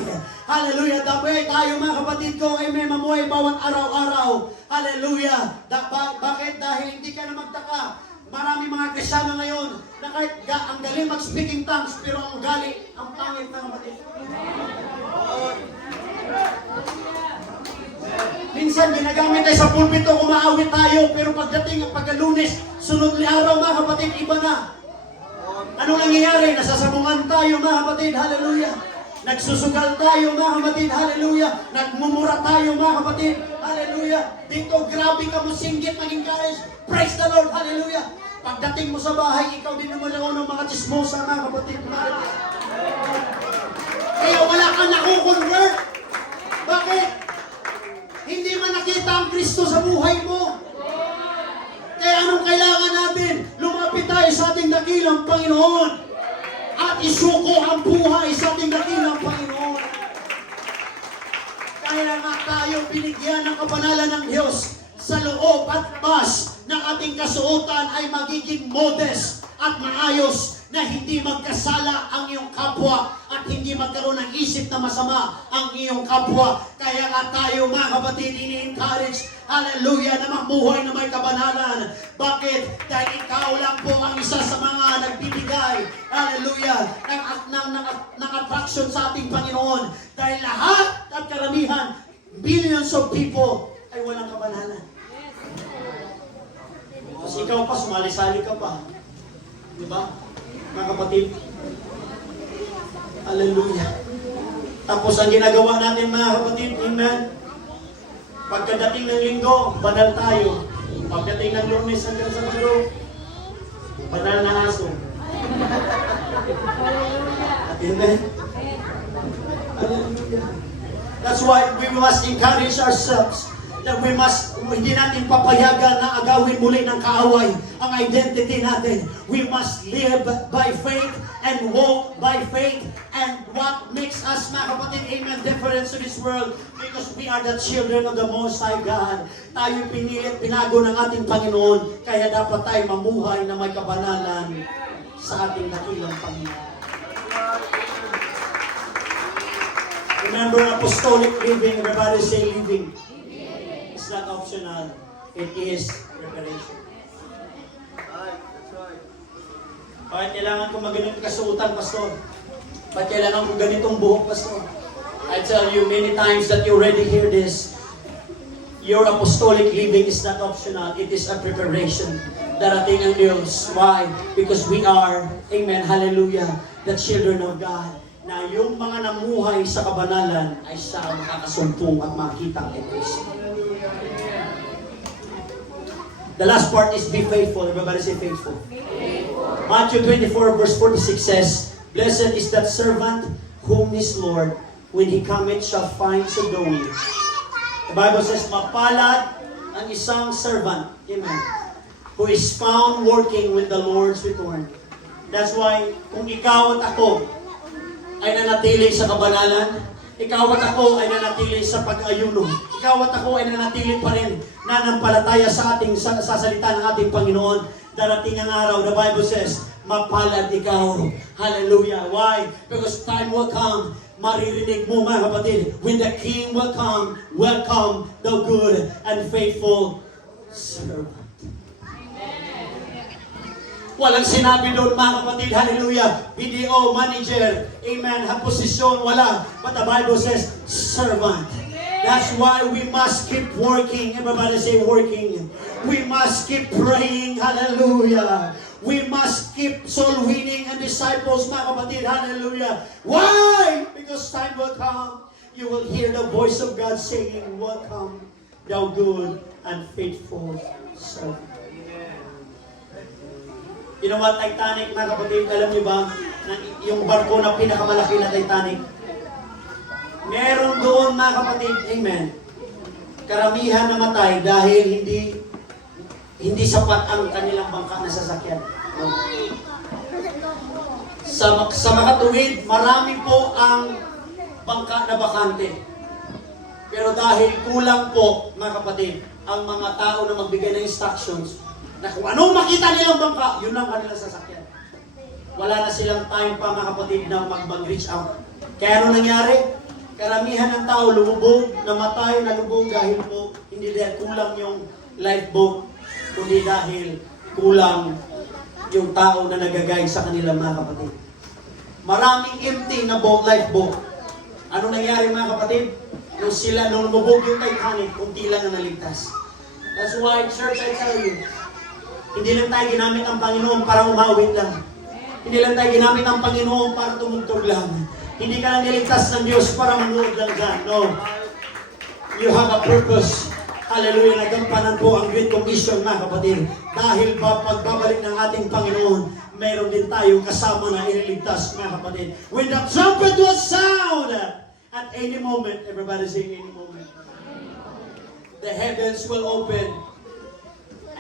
Hallelujah. The way tayo mga kapatid ko, amen, mamuhay bawat araw-araw. Hallelujah. Bakit? Dahil hindi ka na magtaka. Marami mga Kristiyano ngayon na kahit ang galing mag-speaking tongues, pero ang ugali, ang pangit na kapatid. Minsan ginagamit tayo sa pulpito, kumaawit tayo, pero pagdating ang pagka-Lunes, sunod ni araw mga kapatid, iba na. Anong nangyayari? Nasasabungan tayo mga kapatid, hallelujah. Nagsusugal tayo mga kapatid, hallelujah. Nagmumura tayo mga kapatid, hallelujah. Dito grabe ka mo singgit, maging guys, praise the Lord, hallelujah. Pagdating mo sa bahay, ikaw din naman ng mga chismosa mga kapatid. Kaya wala kang nakukonvert. Bakit? Hindi man nakita ang Kristo sa buhay mo. Kaya anong kailangan natin? Lumapit tayo sa ating dakilang Panginoon at isuko ang buhay sa ating dakilang Panginoon. Kaya nga tayo binigyan ng kapanalan ng Diyos sa loob at bas ng ating kasuotan ay magiging modest at maayos na hindi magkasala ang iyong kapwa at hindi magkaroon ng isip na masama ang iyong kapwa. Kaya nga tayo mga kapatid, ini-encourage, hallelujah, na mamuhay na may kabanalan. Bakit? Dahil ikaw lang po ang isa sa mga nagbibigay, hallelujah, ng attraction sa ating Panginoon. Dahil lahat at karamihan, billions of people ay walang kabanalan. Kasi ikaw pa, sumali-sali ka pa. Di ba? Mga kapatid. Hallelujah. Tapos ang ginagawa natin mga kapatid, amen. Pagkadating ng linggo, banal tayo. Pagdating ng Lunes hanggang sa Sabado, banal na aso. Amen. Hallelujah. That's why we must encourage ourselves that hindi natin papayagan na agawin muli ng kaaway ang identity natin. We must live by faith and walk by faith. And what makes us, mga kapatid, amen, different to this world, because we are the children of the Most High God. Tayo pinilit, pinago ng ating Panginoon, kaya dapat tayo mamuhay na may kabanalan sa ating dakilang Panginoon. Remember, apostolic living, everybody say living. It's not optional. It is preparation. Right, that's right. Bakit kailangan ko maganitong kasuotan, Pastor? Bakit kailangan ko ganitong buhok, Pastor? I tell you many times that you already hear this. Your apostolic living is not optional. It is a preparation. Darating ang Diyos. Why? Because we are, amen, hallelujah, the children of God. Na yung mga namuhay sa kabanalan ay siya makakasumpong at makita kay Kristo. The last part is be faithful. Everybody say faithful. Matthew 24 verse 46 says, "Blessed is that servant whom his Lord, when he cometh, shall find so doing." The Bible says, mapalad ang isang servant, amen, who is found working with the Lord's return. That's why, kung ikaw at ako ay nanatili sa kabanalan, ikaw at ako ay nanatili sa pag-ayuno. Ikaw at ako ay nanatili pa rin nanampalataya sa salita ng ating Panginoon. Darating ang araw, the Bible says, mapalad ikaw. Hallelujah. Why? Because time will come. Maririnig mo mga kapatid, when the King will come, welcome the good and faithful servant. Walang sinabi doon mga kapatid, hallelujah, video manager, amen, posisyon, wala. But the Bible says, servant. That's why we must keep working. Everybody say working. We must keep praying, hallelujah. We must keep soul winning and disciples, mga kapatid, hallelujah. Why? Because time will come, you will hear the voice of God saying, welcome, thou good and faithful servant. You know what, Titanic, mga kapatid, alam niyo ba, yung barko na pinakamalaki na Titanic, meron doon, mga kapatid, amen, karamihan namatay dahil hindi sapat ang kanilang bangka na sasakyan. Sa makatuwid, marami po ang bangka na bakante. Pero dahil kulang po, mga kapatid, ang mga tao na magbigay ng instructions, na kung anong makita nilang bangka, yun ang kanilang sasakyan. Wala na silang time pa, mga kapatid, na mag-reach out. Kaya ano nangyari? Karamihan ng tao lumubog, namatay, nalubog dahil po hindi dahil kulang yung lifeboat, kundi dahil kulang yung tao na nagagayad sa kanila mga kapatid. Maraming empty na boat, lifeboat. Ano nangyari mga kapatid? Nung lumubog yung Titanic, kunti lang na naligtas. That's why, church, I tell you, hindi lang tayo ginamit ang Panginoon para umawit lang. Hindi lang tayo ginamit ang Panginoon para tumugtog lang. Hindi ka lang niligtas ng Diyos para manuod lang dyan. No. You have a purpose. Hallelujah. Nagampanan po ang Great Commission, mga kapatid. Dahil pagbabalik ng ating Panginoon, mayroon din tayong kasama na ililigtas, mga kapatid. When the trumpet was sound, at any moment, everybody say any moment, the heavens will open.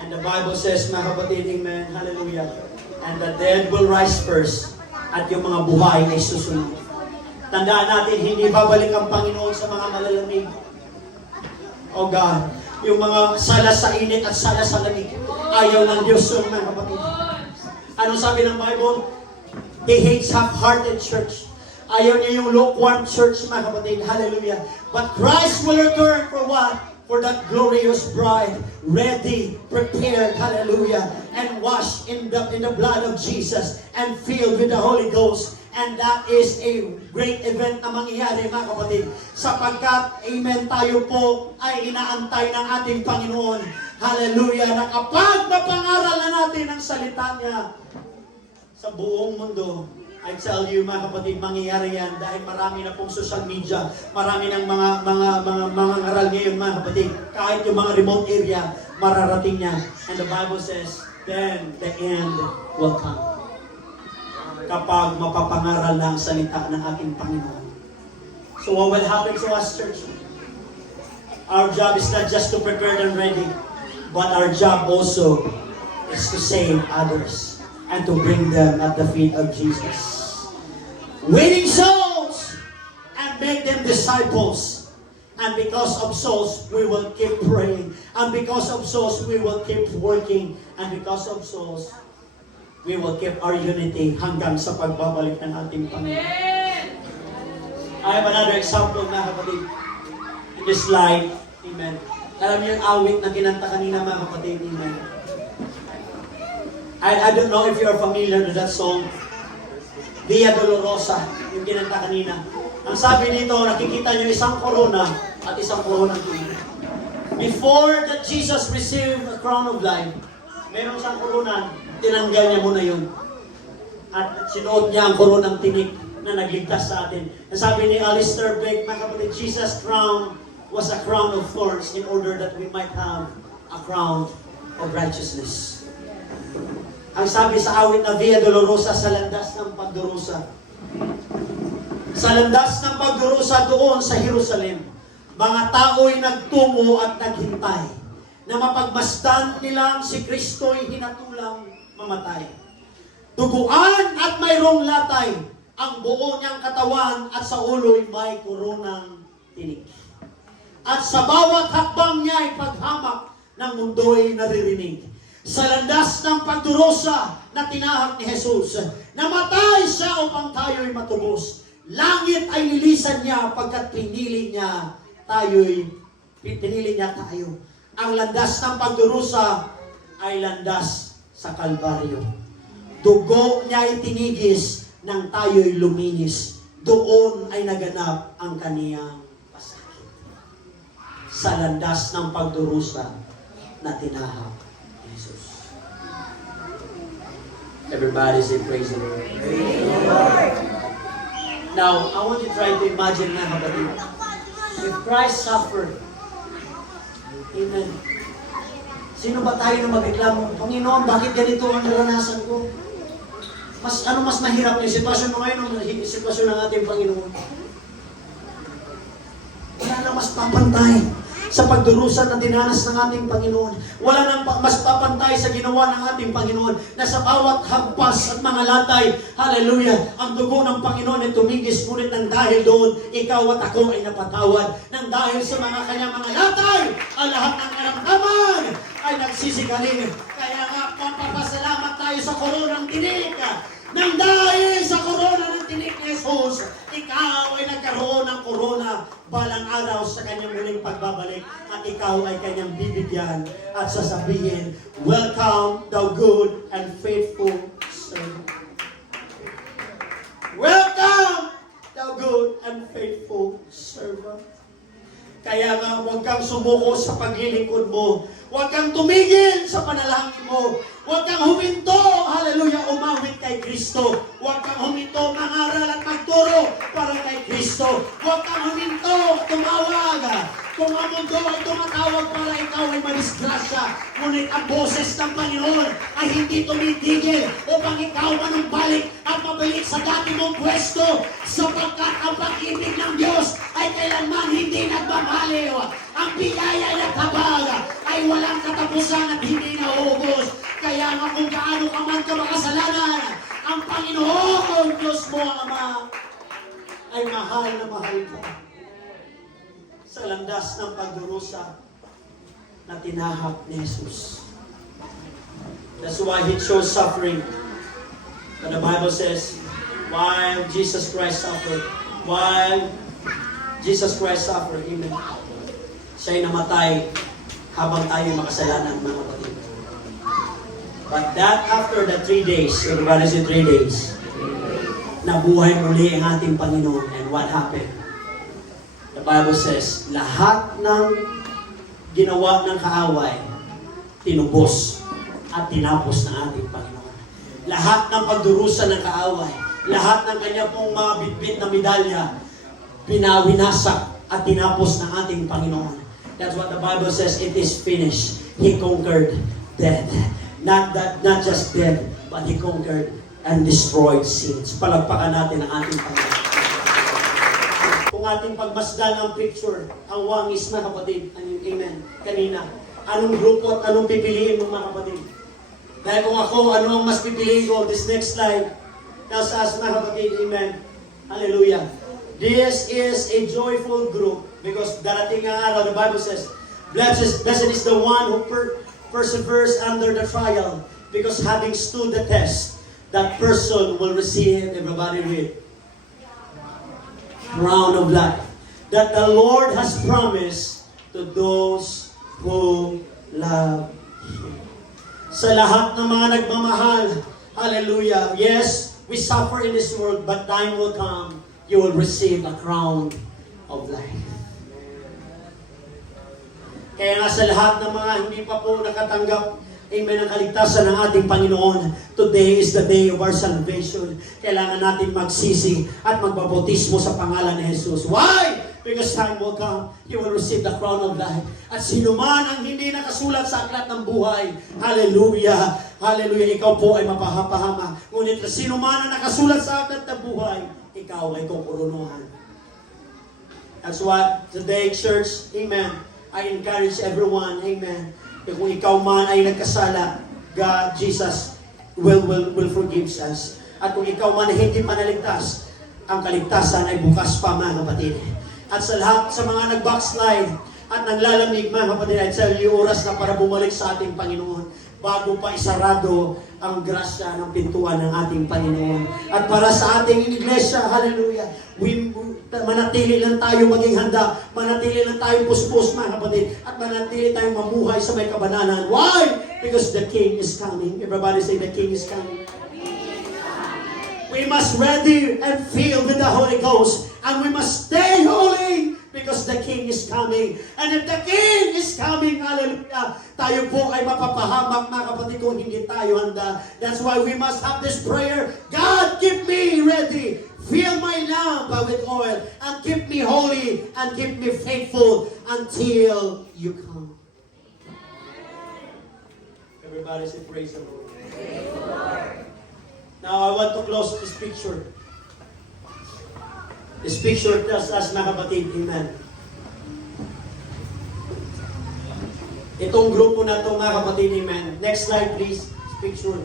And the Bible says, mga kapatid, amen, hallelujah. And the dead will rise first. At yung mga buhay ay susunod. Tandaan natin, hindi babalik ang Panginoon sa mga malalamig. Oh God, yung mga sala sa init at sala sa lamig. Ayaw ng Diyos yun, mga kapatid. Anong sabi ng Bible? He hates half-hearted church. Ayaw niya yung lukewarm church, mga kapatid. Hallelujah. But Christ will return for what? For that glorious bride, ready, prepared, hallelujah, and washed in the blood of Jesus, and filled with the Holy Ghost. And that is a great event na mangyayari, mga kapatid, sapagkat, amen, tayo po ay inaantay ng ating Panginoon. Hallelujah, na kapag napangaral na natin ang salita niya sa buong mundo, I tell you, mga kapatid, mangyayari yan dahil marami na pong social media, marami ng mga ngaral ngayon, mga kapatid. Kahit yung mga remote area, mararating niya. And the Bible says, then the end will come. Kapag mapapangaral na ang salita ng ating Panginoon. So what will happen to us, church? Our job is not just to prepare them ready, but our job also is to save others and to bring them at the feet of Jesus. Winning souls and make them disciples. And because of souls, we will keep praying. And because of souls, we will keep working. And because of souls, we will keep our unity hanggang sa pagbabalik ng ating Panginoon. I have another example, mga kapatid. In this slide, amen. Alam niyo yung awit na kinanta kanina, mga kapatid, amen. I don't know if you're familiar with that song, Via Dolorosa, yung kinanta kanina. Ang sabi dito, nakikita niyo isang corona at isang coronang tinig. Before that Jesus received a crown of life, meron siyang corona, tinanggal niya muna yun. At sinuot niya ang koronang tinik na nagligtas sa atin. Ang sabi ni Alistair Beck, mga kapatid, Jesus' crown was a crown of thorns in order that we might have a crown of righteousness. Ang sabi sa awit na Via Dolorosa, sa landas ng pagdurusa. Sa landas ng pagdurusa doon sa Jerusalem, mga tao'y nagtungo at naghintay na mapagmasdan nilang si Kristo'y hinatulang mamatay. Duguan at mayroong latay ang buo niyang katawan at sa ulo'y may koronang tinik. At sa bawat hakbang niya ay paghamak ng mundo'y naririnig. Sa landas ng pagdurusa na tinahak ni Jesus, namatay siya upang tayo'y matubos. Langit ay nilisan niya pagkat pinili niya tayo. Ang landas ng pagdurusa ay landas sa Kalbaryo. Dugo niya ay tinigis nang tayo'y luminis. Doon ay naganap ang kaniyang pasakit. Sa landas ng pagdurusa na tinahak ni Jesus. Everybody say praise the Lord. Praise the Lord. Now, I want you to try to imagine na, kapatid. If Christ suffered, amen. Sino ba tayo na magreklamo? Panginoon, bakit ganito ang naranasan ko? Mas mahirap yung sitwasyon mo ngayon o yung sitwasyon ng ating Panginoon? Wala nang mas papantay sa pagdurusa na dinanas ng ating Panginoon. Wala nang mas papantay sa ginawa ng ating Panginoon na sa bawat hagpas at mga latay, hallelujah, ang dugo ng Panginoon ay tumigis, ngunit nang dahil doon, ikaw at ako ay napatawad. Nang dahil sa kanyang mga latay, ang lahat ng karamdaman ay nagsisigaling. Kaya nga, papasalamat tayo sa koronang tinik. Nang dahil sa korona ng tinik ni Jesus, ikaw magkaroon ng korona balang araw sa kanyang muling pagbabalik at ikaw ay kanyang bibigyan at sasabihin, "Welcome, thou good and faithful servant." Welcome, thou good and faithful servant. Kaya nga, huwag kang sumuko sa paglilingkod mo. Huwag kang tumigil sa panalangin mo. Huwag kang huminto, hallelujah, umawit kay Kristo. Huwag kang huminto, mangaral at magturo para kay Kristo. Huwag kang huminto, tumawag. Kung ang mundo ay tumatawag para ikaw ay madisgrasya, ngunit ang boses ng Panginoon ay hindi tumitigil upang ikaw manumbalik at mabalik sa dati mong pwesto, sapagkat ang pag-ibig ng Diyos ay kailanman hindi nagbabaliw. Ang biyaya at habag ay walang katapusan at hindi naubos. Kaya nga kung gaano ka man ka makasalanan, ang Panginoon Diyos mo, Ama, ay mahal na mahal ka. Sa landas ng pagdurusa na tinahak ni Jesus. That's why He chose suffering. And the Bible says, while Jesus Christ suffered, amen, siya'y namatay habang tayo makasalanan, mga kapatid. But that after the 3 days, everybody say 3 days, nabuhay muli ang ating Panginoon. And what happened? The Bible says, lahat ng ginawa ng kaaway, tinubos at tinapos ng ating Panginoon. Lahat ng pagdurusa ng kaaway, lahat ng kanya pong mga bitbit na medalya, pinawinasak at tinapos ng ating Panginoon. That's what the Bible says, it is finished. He conquered death. Not just death, but He conquered and destroyed sins. Palagpakan natin ang ating Panginoon. Kung ating pagmasdan ang picture, ang wangis na kapatid, amen, kanina, anong grupo at anong pipiliin mo, mga kapatid? Dahil kung ako, ano ang mas pipiliin ko, this next slide, nasa as, mga kapatid, amen, hallelujah. This is a joyful group because darating ang araw, the Bible says, blessed is the one who perseveres under the trial, because having stood the test, that person will receive, everybody read, crown of life that the Lord has promised to those who love Him. Sa lahat ng mga nagmamahal, hallelujah, yes, we suffer in this world, but time will come, you will receive a crown of life. Kaya nga sa lahat ng mga hindi pa po nakatanggap, amen, ang kaligtasan ng ating Panginoon, today is the day of our salvation. Kailangan natin magsisi at magbabautismo sa pangalan ni Jesus. Why? Because time will come, you will receive the crown of life. At sino man ang hindi nakasulat sa aklat ng buhay, hallelujah, hallelujah, ikaw po ay mapahapahama. Ngunit sino man ang nakasulat sa aklat ng buhay, ikaw ay kukurunuhan. That's what today, church, amen, I encourage everyone, amen, kung ikaw man ay nagkasala, God, Jesus will forgive us. At kung ikaw man ay hindi panaligtas, ang kaligtasan ay bukas pa, mga kapatid. At sa lahat sa mga nag-backslide at naglalamig, mga kapatid, I tell you, oras na para bumalik sa ating Panginoon bago pa isarado ang grasya ng pintuan ng ating Panginoon. At para sa ating iglesia, hallelujah, manatili lang tayo maging handa, manatili lang tayo puspos, mga kapatid, at manatili tayong mamuhay sa may kabananan. Why? Because the King is coming. Everybody say, the King is coming. We must ready and filled with the Holy Ghost, and we must stay holy because the King is coming. And if the King is coming, hallelujah, tayo po ay mapapahamak, mga kapatid, kung hindi tayo handa. That's why we must have this prayer. God, keep me ready. Fill my lamp with oil and keep me holy and keep me faithful until you come. Everybody say praise the Lord. Praise the Lord. Now I want to close this picture. This picture tells us, mga kapatid, amen. Itong grupo na ito, mga kapatid, amen. Next slide, please. This picture.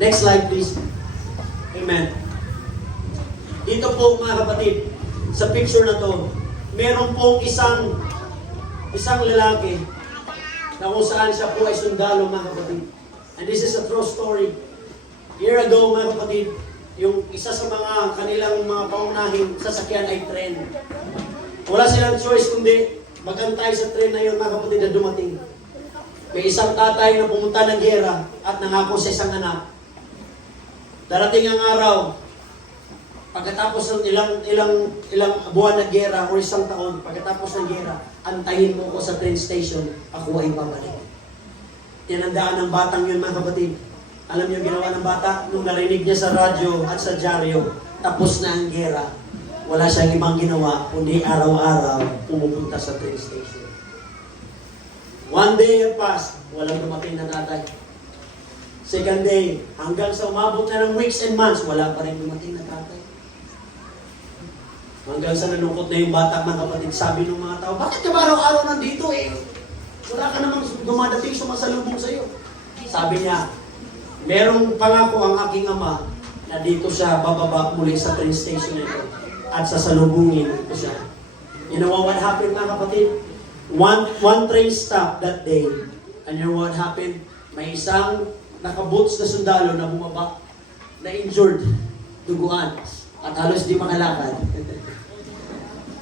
Next slide, please. Amen. Dito po, mga kapatid, sa picture na to, meron pong isang lalaki na kung saan siya po ay sundalo, mga kapatid. And this is a true story. Year ago, mga kapatid, yung isa sa mga kanilang mga paunahing sasakyan ay tren. Wala silang choice kundi magantay sa tren na yun, mga kapatid, na dumating. May isang tatay na pumunta ng gera at nangako sa isang anak. Darating ang araw, pagkatapos ng ilang buwan na gera o isang taon, pagkatapos ng gera, antayin mo ko sa train station, ako ay babalik. Tinandaan ng batang yun, mga kapatid. Alam niyo ginawa ng bata? Nung narinig niya sa radyo at sa dyaryo, tapos na ang gera, wala siyang ibang ginawa, kundi araw-araw pumupunta sa train station. One day had passed, walang dumating na tatay. Second day, hanggang sa umabot na ng weeks and months, wala pa rin dumating na tatay. Hanggang sa nalungkot na yung bata, mga kapatid, sabi ng mga tao, bakit ka ba araw-araw nandito eh? Wala ka namang dumadating sumasalubong sa iyo. Sabi niya, merong pangako ang aking ama na dito siya bababa muli sa train station nito at sasalubungin ko siya. You know what happened, mga kapatid? One train stop that day. And you know what happened? May isang nakaboots na sundalo na bumaba, na injured, duguan, at halos di makalakad.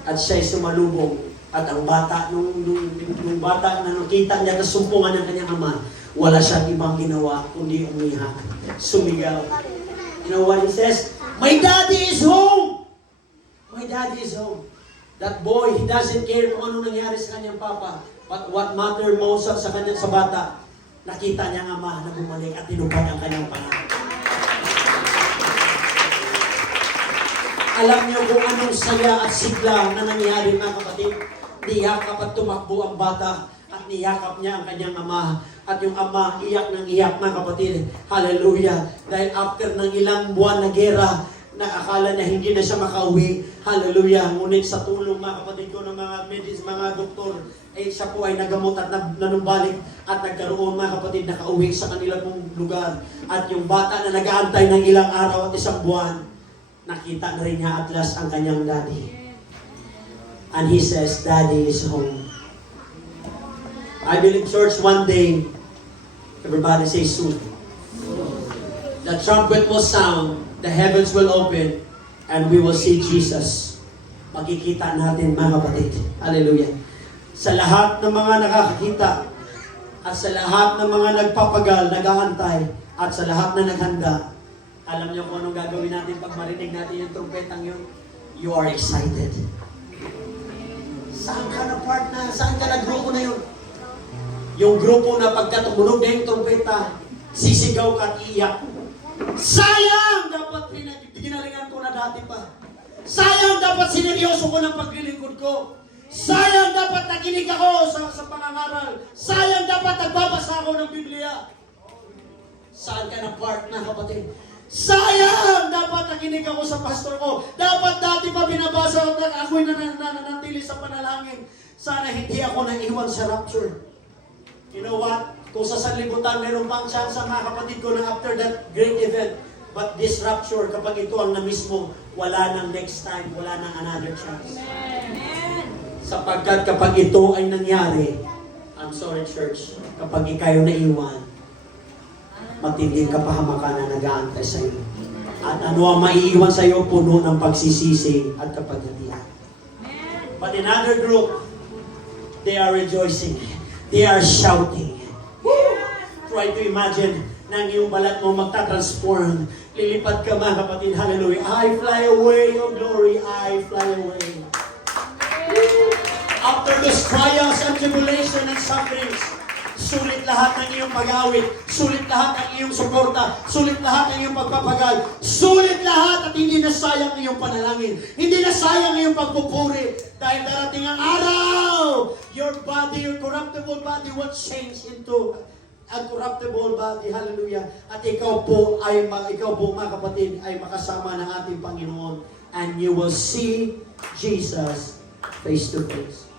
At siya'y sumalubong. At ang bata, nung bata na nakita niya na sumpungan ng kanyang ama, wala siyang ibang ginawa kundi umiyak, sumigaw. You know what he says? My daddy is home! My daddy is home. That boy, he doesn't care kung ano nangyari sa kanyang papa. But what matter most sa kanyang sa bata, nakita niya ang ama na bumalik at tinupad ang kanyang pangarap. Alam niyo kung anong saya at sigla na nangyari, mga kapatid? Niyakap at tumakbo ang bata at niyakap niya ang kanyang ama. At yung ama, iyak ng iyak, mga kapatid. Hallelujah. Dahil after ng ilang buwan na gera, na akala niya hindi na siya makauwi. Hallelujah. Ngunit sa tulong, mga kapatid ko, ng mga doktor, eh siya po ay nagamot at nanumbalik at nagkaroon, mga kapatid, nakauwi sa kanilang lugar. At yung bata na nag-aantay ng ilang araw at isang buwan, nakita na rin niya at last ang kanyang daddy. And he says, Daddy is home. I believe, church, one day, everybody say soon. The trumpet will sound, the heavens will open, and we will see Jesus. Makikita natin, mga kapatid. Hallelujah. Sa lahat ng mga nakakakita, at sa lahat ng mga nagpapagal, nag-aantay, at sa lahat na naghanda, alam niyo kung anong gagawin natin pag marinig natin yung trumpetang yun? You are excited. Saan ka na part na? Saan ka na grupo na yun? Yung grupo na pagka tumunog na yung trumpeta, sisigaw ka at iiyak. Sayang! Dapat ginalingan ko na dati pa. Sayang! Dapat sineryoso ko ng paglilingkod ko. Sayang! Dapat nakinig ako sa pangangaral. Sayang! Dapat nagbabasa ako ng Biblia. Saan ka na part na, kapatid? Sayang! Dapat nakinig ako sa pastor ko. Dapat dati pa binabasa ko na ako'y nanatili sa panalangin. Sana hindi ako naiwan sa rapture. You know what? Kung sa sanlibutan, meron pang chance ang mga kapatid ko na after that great event. But this rapture, kapag ito ang namiss mo, wala nang next time, wala nang another chance. Amen. Sapagkat kapag ito ay nangyari, I'm sorry church, kapag ikaw naiwan, matinding kapahamakan na nag-aantay sa iyo. At ano ang maiiwan sa iyo? Puno ng pagsisisi at kapaghatian. But in other group, they are rejoicing. They are shouting. Try to imagine na ang iyong balat mo magta-transform. Lilipad ka, mga kapatid. Hallelujah. I fly away, oh glory. I fly away. After those trials and tribulation and sufferings, sulit lahat ng iyong pag-awit, sulit lahat ng iyong suporta, sulit lahat ng iyong pagpapagal, sulit lahat at hindi na sayang ang iyong panalangin, hindi na sayang ang iyong pagpupuri, dahil darating ang araw, your body, your corruptible body will change into uncorruptible body, hallelujah, at ikaw po, mga kapatid, ay makasama ng ating Panginoon, and you will see Jesus face to face.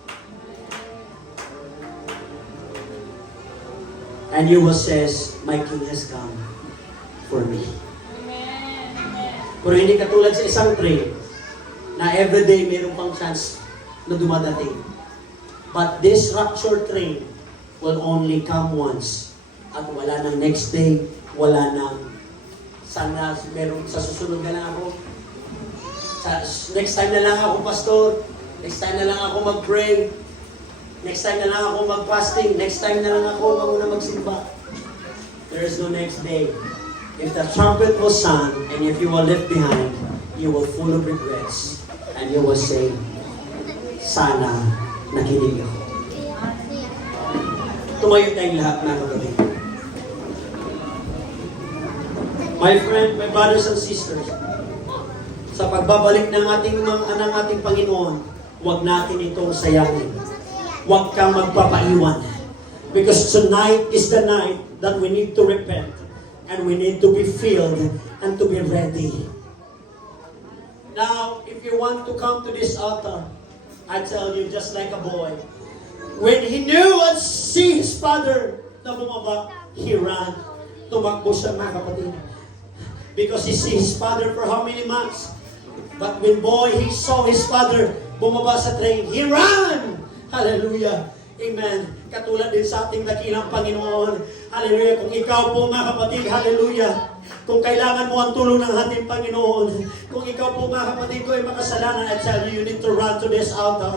And you will says, my King has come for me. Pero hindi katulad sa isang train na everyday mayroon pang chance na dumadating. But this rapture train will only come once. At wala nang next day, wala nang Sana meron sa susunod na lang ako. Next time na lang ako, pastor. Next time na lang ako mag-pray. Next time na lang ako mag-fasting. Next time na lang ako muna magsimba. There is no next day. If the trumpet will sound and if you are left behind, you will full of regrets. And you will say, sana nakinig ako. Tumayo tayong lahat na kapatid. My friend, my brothers and sisters, sa pagbabalik ng ating Panginoon, huwag natin itong sayangin. Huwag kang magpapaiwan. Because tonight is the night that we need to repent and we need to be filled and to be ready. Now, if you want to come to this altar, I tell you, just like a boy, when he knew and see his father na bumaba, he ran. Tumakbo siya, mga kapatid. Because he see his father for how many months? But when he saw his father bumaba sa train, he ran! Hallelujah! Amen. Katulad din sa ating dakilang Panginoon. Hallelujah. Kung ikaw po, mga kapatid, hallelujah. Kung kailangan mo ang tulong ng ating Panginoon, kung ikaw po, mga kapatid ko, ay makasalanan, I tell you, you need to run to this altar.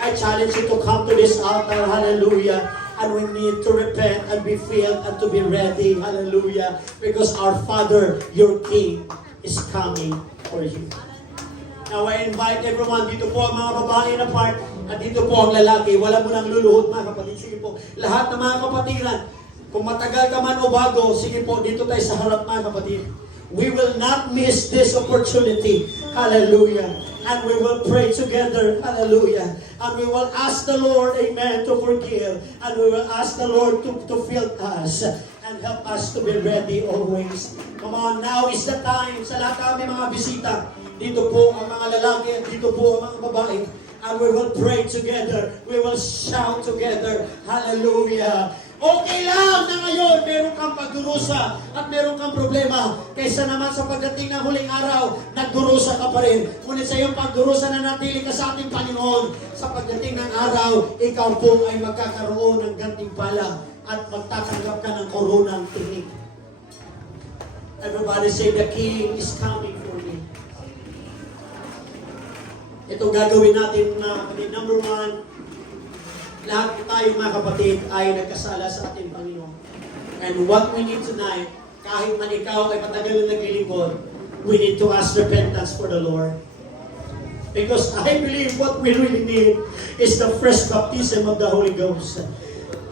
I challenge you to come to this altar. Hallelujah. And we need to repent and be filled and to be ready. Hallelujah. Because our Father, your King, is coming for you. Now, I invite everyone, dito po ang mga babae na part, at dito po ang lalaki. Wala mo nang luluhod, mga kapatid. Sige po, lahat ng mga kapatiran, kung matagal ka man o bago, sige po, dito tayo sa harap, mga kapatid. We will not miss this opportunity. Hallelujah. And we will pray together. Hallelujah. And we will ask the Lord, amen, to forgive. And we will ask the Lord to fill us and help us to be ready always. Come on, now is the time. Sa lahat kami mga bisita, dito po ang mga lalaki at dito po ang mga babae. And we will pray together. We will shout together. Hallelujah. Okay lang na ngayon meron kang pagdurusa at meron kang problema kaysa naman sa pagdating ng huling araw, nagdurusa ka pa rin. Ngunit sa iyong pagdurusa na natili ka sa ating Panginoon, sa pagdating ng araw, ikaw po ay magkakaroon ng gantimpala at magtatanggap ka ng koronang tinig. Everybody say, the King is coming for me. Ito gagawin natin, mga kapatid. Number one, lahat tayo, mga kapatid, ay nagkasala sa ating Panginoon. And what we need tonight, kahit man ikaw ay patagal na naglilingkod, we need to ask repentance for the Lord. Because I believe what we really need is the fresh baptism of the Holy Ghost.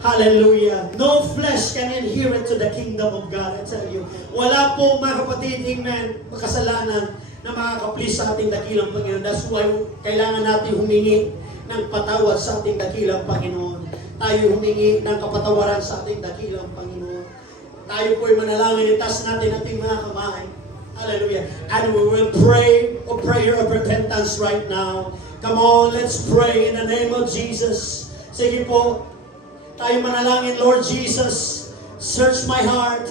Hallelujah. No flesh can inherit to the kingdom of God. I tell you. Wala po, mga kapatid, amen, makasalanan na makakaplis sa ating dakilang Panginoon. That's why kailangan natin humingi ng patawad sa ating dakilang Panginoon. Tayo humingi ng kapatawaran sa ating dakilang Panginoon. Tayo po'y manalangin, itas natin ating mga kamay. Hallelujah. And we will pray a prayer of repentance right now. Come on, let's pray in the name of Jesus. Sige po, tayo manalangin, Lord Jesus, search my heart.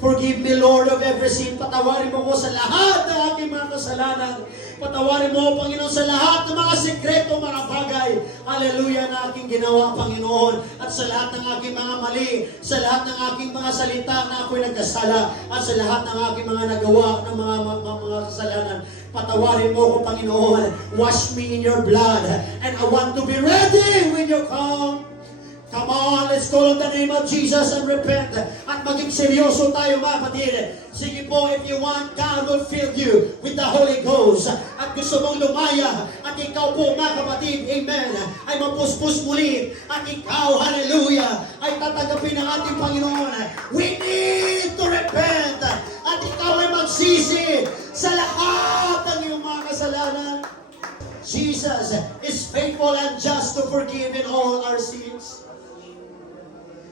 Forgive me, Lord, of every sin. Patawarin mo ko sa lahat ng aking mga kasalanan. Patawarin mo, Panginoon, sa lahat ng mga sekreto, mga bagay. Hallelujah, na aking ginawa, Panginoon. At sa lahat ng aking mga mali, sa lahat ng aking mga salita na ako'y nagkasala, at sa lahat ng aking mga nagawa ng mga kasalanan. Patawarin mo ko, Panginoon. Wash me in your blood. And I want to be ready when you come. Come on, let's call on the name of Jesus and repent. At maging seryoso tayo, mga kapatid. Sige po, if you want, God will fill you with the Holy Ghost. At gusto mong lumaya, at ikaw po, mga kapatid, amen, ay mapuspos muli. At ikaw, hallelujah, ay tatanggapin ng ating Panginoon. We need to repent. At ikaw ay magsisi sa lahat ng iyong mga kasalanan. Jesus is faithful and just to forgive in all our sins.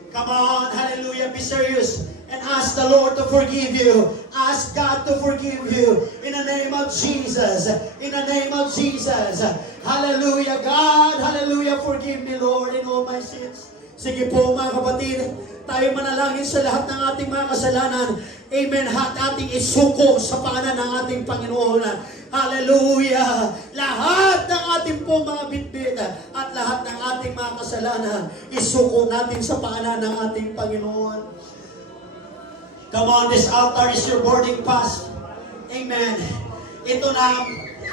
Come on, hallelujah, be serious and ask the Lord to forgive you. Ask God to forgive you in the name of Jesus. In the name of Jesus. Hallelujah, God, hallelujah, forgive me, Lord, in all my sins. Sige po, mga kapatid, tayo manalangin sa lahat ng ating mga kasalanan. Amen, at ating isuko sa pangalan ng ating Panginoon. Hallelujah! Lahat ng ating po mga bitbit at lahat ng ating mga kasalanan, isuko natin sa pangalan ng ating Panginoon. Come on, this altar is your boarding pass. Amen. Ito na,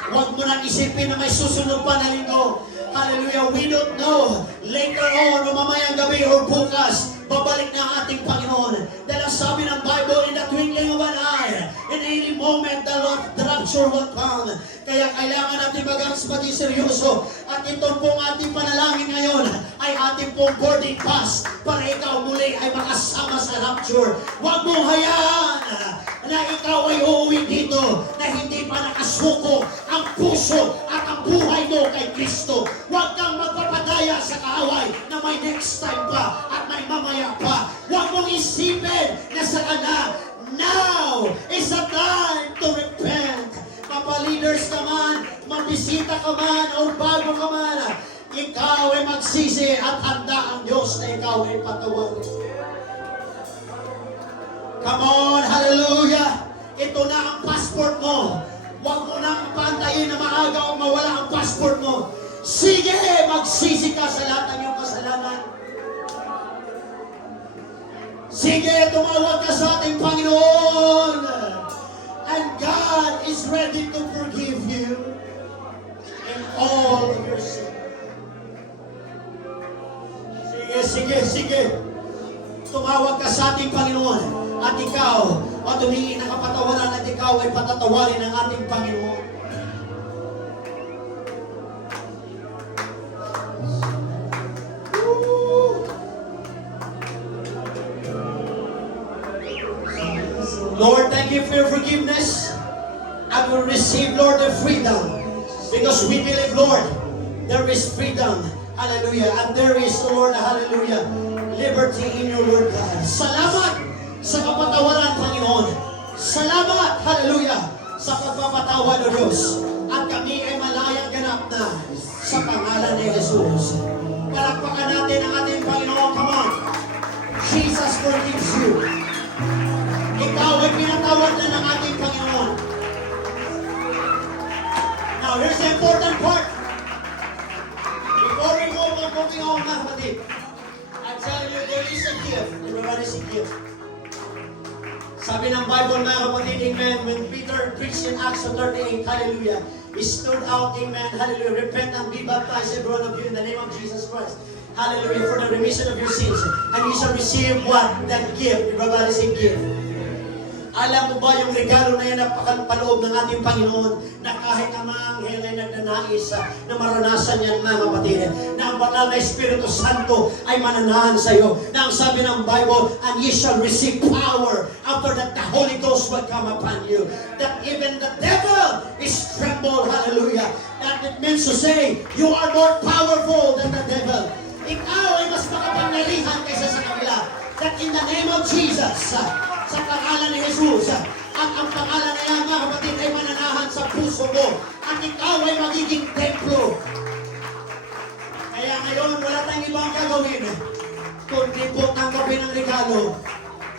huwag mo nang isipin na may susunod pa na linggo. Hallelujah. We don't know. Later on, o mamayang gabi or bukas, babalik na ang ating Panginoon. Dahil ang sabi ng Bible, in the twinkling of an eye, in any moment, the rapture will come. Kaya kailangan natin maging seryoso. At ito pong ating panalangin ngayon ay ating pong boarding pass para ikaw muli ay makasama sa rapture. Huwag mong hayaan na ikaw ay uuwi dito na hindi pa nakasuko ang puso at ang buhay mo kay Kristo. Huwag kang magpapadaya sa kaaway na may next time pa at may mamaya pa. Huwag mong isipin na sa Kanya, now is the time to repent. Mapa-leaders ka man, mabisita ka man, o bago ka man, ikaw ay magsisi at handa ang Diyos na ikaw ay patawarin. Come on, hallelujah! Ito na ang passport mo. Huwag mo nang paantayin na maaga o mawala ang passport mo. Sige, magsisi ka sa lahat ng iyong kasalanan. Sige, tumawag ka sa ating Panginoon. And God is ready to forgive you in all of your sin. Sige. Tumawag ka sa ating Panginoon. At ikaw, at humingi ng kapatawaran at ikaw ay patatawarin ng ating Panginoon. Lord, thank you for your forgiveness. I will receive, Lord, the freedom. Because we believe, Lord, there is freedom. Hallelujah. And there is, Lord, hallelujah, liberty in your Lord God. Salamat sa kapatawaran, Panginoon. Salamat, hallelujah, sa pagpapatawad, O Diyos. At kami ay malayang ganap na sa pangalan ni Jesus. Palakpakan natin ang ating Panginoon. Come on. Jesus forgives you. Ikaw ay pinatawad na ng ating Panginoon. Now, here's the important part. Before we move on, moving on, mga kapatid, I tell you, there is a gift. Everyone is a gift. Sabi ng Bible, mga kapatid, amen, when Peter preached in Acts 38, hallelujah, he stood out, amen, hallelujah, repent and be baptized, every one of you, in the name of Jesus Christ, hallelujah, for the remission of your sins, and you shall receive what? That gift. Everybody say gift. Alam mo ba yung regalo na yan na paloob ng ating Panginoon na kahit ang mga anghel ay nagnanais na maranasan yan, mga kapatid, na ang banal na Espiritu Santo ay mananahan sa iyo. Na ang sabi ng Bible, and ye shall receive power after that the Holy Ghost will come upon you. That even the devil is trembled, hallelujah. That it means to say, you are more powerful than the devil. Ikaw ay mas makapangyarihan kaysa sa kanila. That in the name of Jesus, sa pangalan ni Jesus, at ang pangalan na yan, mga kapatid, ay mananahan sa puso mo, at ikaw ay magiging templo. Kaya ngayon, wala tayong ibang gagawin, kundi po tanggapin ang regalo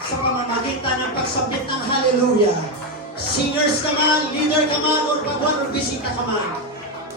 sa pamamagitan ng pagsabit ng hallelujah. Singers ka man, leader ka man, or pagwan, or bisita ka man.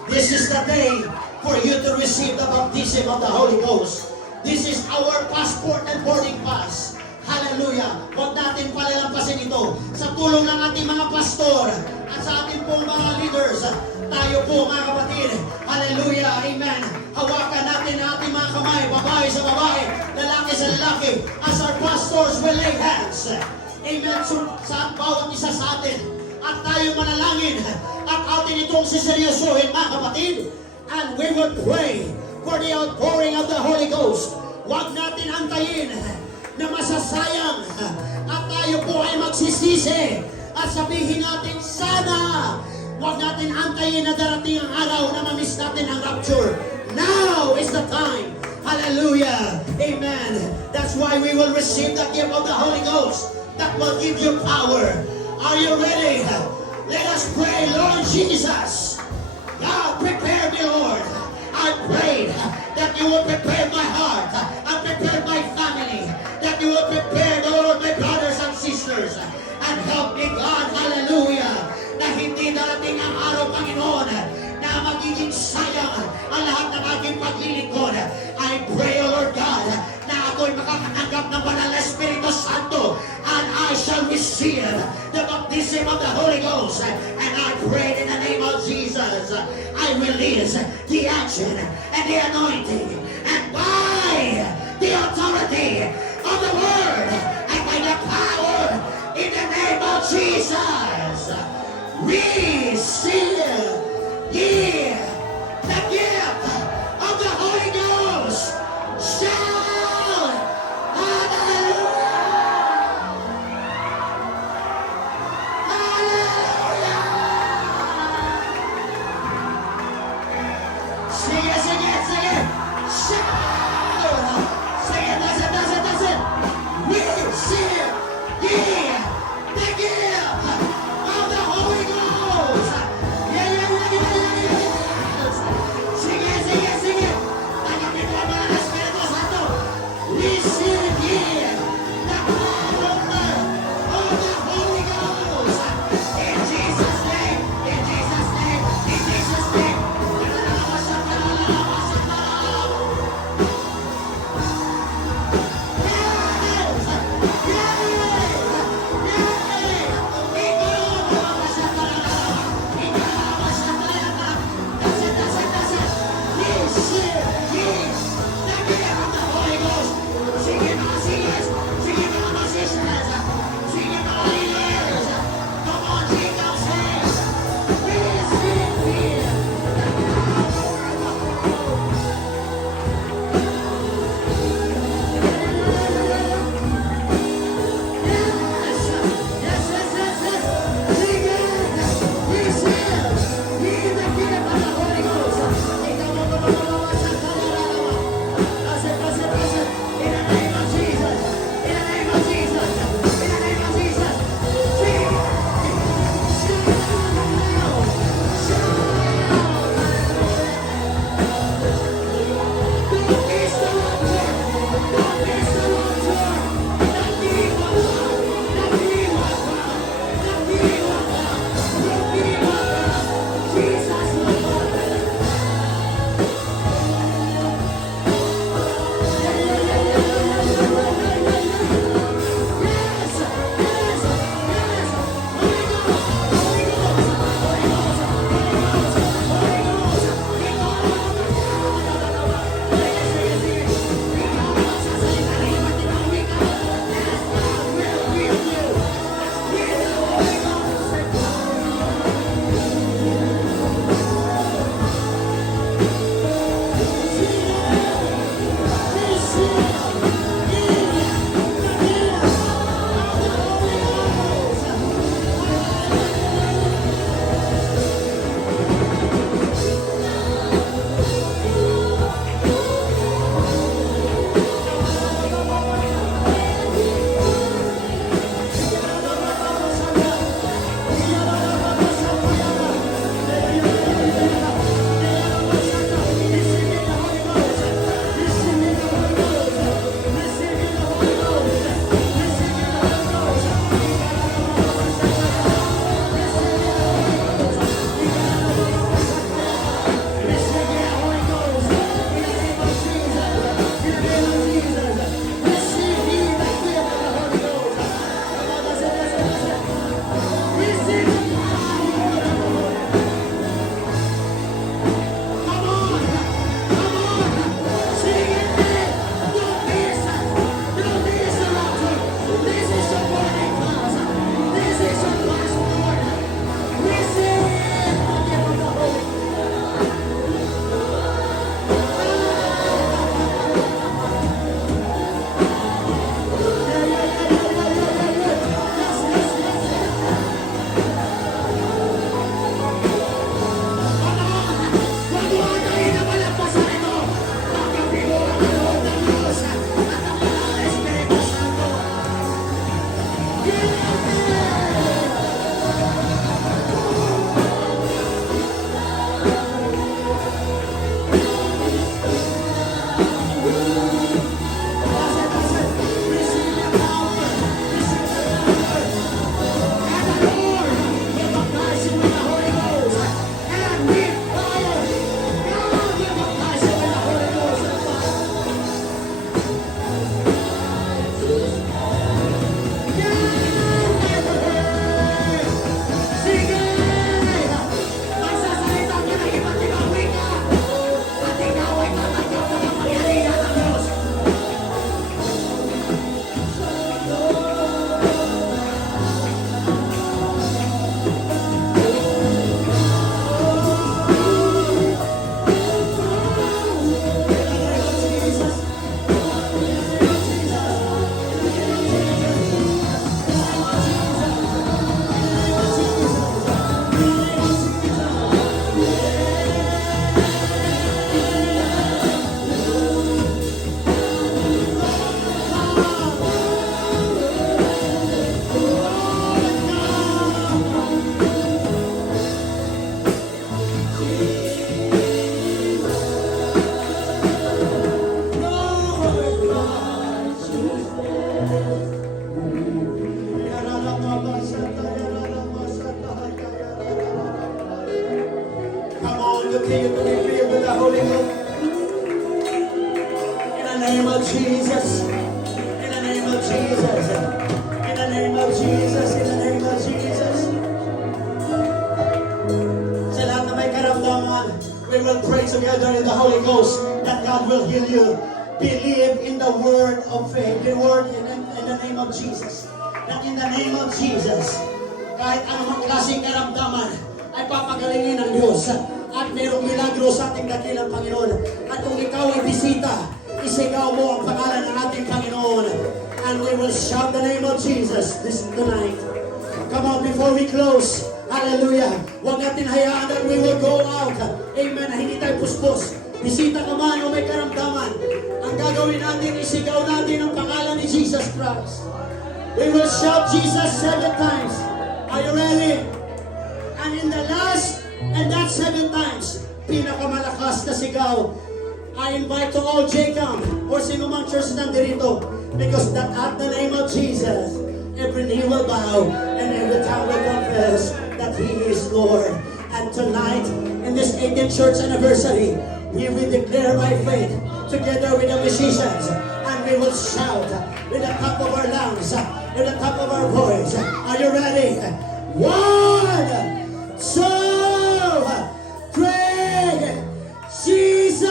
This is the day for you to receive the baptism of the Holy Ghost. This is our passport and boarding pass. Hallelujah. Huwag natin palalampasin ito. Sa tulong ng ating mga pastor at sa ating pong mga leaders, tayo po, mga kapatid, hallelujah, amen. Hawakan natin ang ating mga kamay, babae sa babae, lalaki sa lalaki, as our pastors will lay hands. Amen. Sa bawat isa sa atin. At tayo manalangin at atin itong siseryosohin, mga kapatid. And we will pray for the outpouring of the Holy Ghost. Huwag natin antayin na masasayang at tayo po ay magsisisi at sabihin natin sana. Huwag natin antayin na darating ang araw na mamiss natin ang rapture. Now is the time. Hallelujah. Amen. That's why we will receive the gift of the Holy Ghost that will give you power. Are you ready? Let us pray. Lord Jesus, God, prepare me, Lord. I prayed that you will prepare my heart and prepare my family, that you will prepare, Lord, my brothers and sisters, and help me, God, hallelujah, na hindi darating ang araw, Panginoon, na magiging sayang ang lahat ng aking paglilingkod. I pray, O Lord God, na ako'y makakatanggap ng banal na Espiritu Santo, and I shall the baptism of the Holy Ghost. And I pray in the name of Jesus, I release the action and the anointing, and by the authority of the word and by the power in the name of Jesus, receive ye the gift of the Holy Ghost. Shout hallelujah! Hallelujah! Sing it, sing it, sing it! Shout! Sing it, does it? Receive ye the gift of the Holy Ghost. Yeah. Sing it, continue to be filled with the Holy Ghost. In the name of Jesus. In the name of Jesus. In the name of Jesus. In the name of Jesus. Sa lahat na may karamdaman, we will pray together in the Holy Ghost that God will heal you. Believe in the word of faith. The word in the name of Jesus. That in the name of Jesus, kahit anumang klaseng karamdaman, ay papagalingin ng Diyos. At mayroong milagro sa ating dakilang Panginoon. At kung ikaw ay bisita, isigaw mo ang pangalan ng ating Panginoon. And we will shout the name of Jesus this tonight. Come on, before we close, hallelujah. Huwag natin hayaan that we will go out. Amen. Hindi tayo puspos. Bisita ka man o may karamdaman. Ang gagawin natin, isigaw natin ang pangalan ni Jesus Christ. We will shout Jesus 7 times. Are you ready? And in the last, and that 7 times, pinakamalakas na sigaw, I invite to all Jacob or sino mang church nandirito, because that at the name of Jesus, every knee will bow and every tongue will confess that He is Lord. And tonight, in this 18th church anniversary, we will declare by faith, together with the musicians, and we will shout with the top of our lungs, with the top of our voice. Are you ready? 1, 2, 3, Jesus!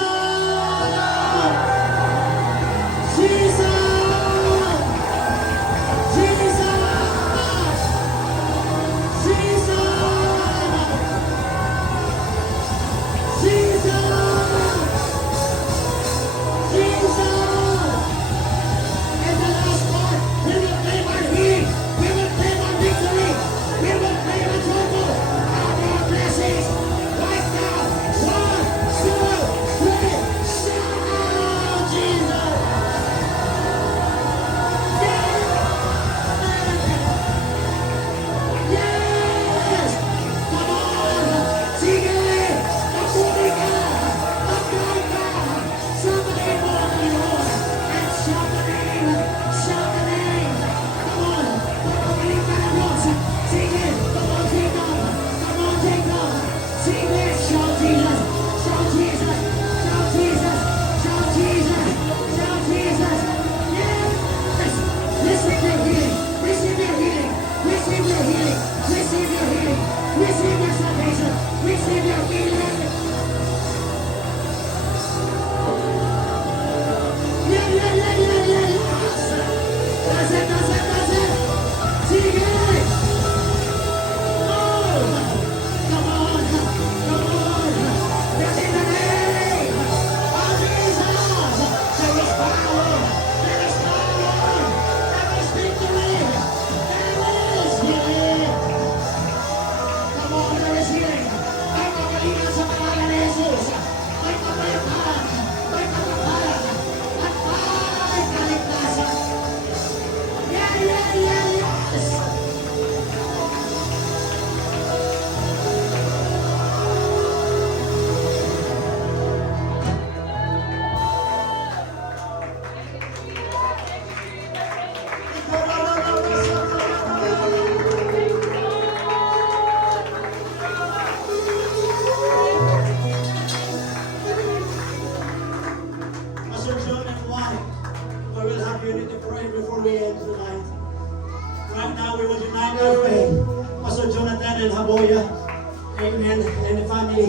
Amen. And the family,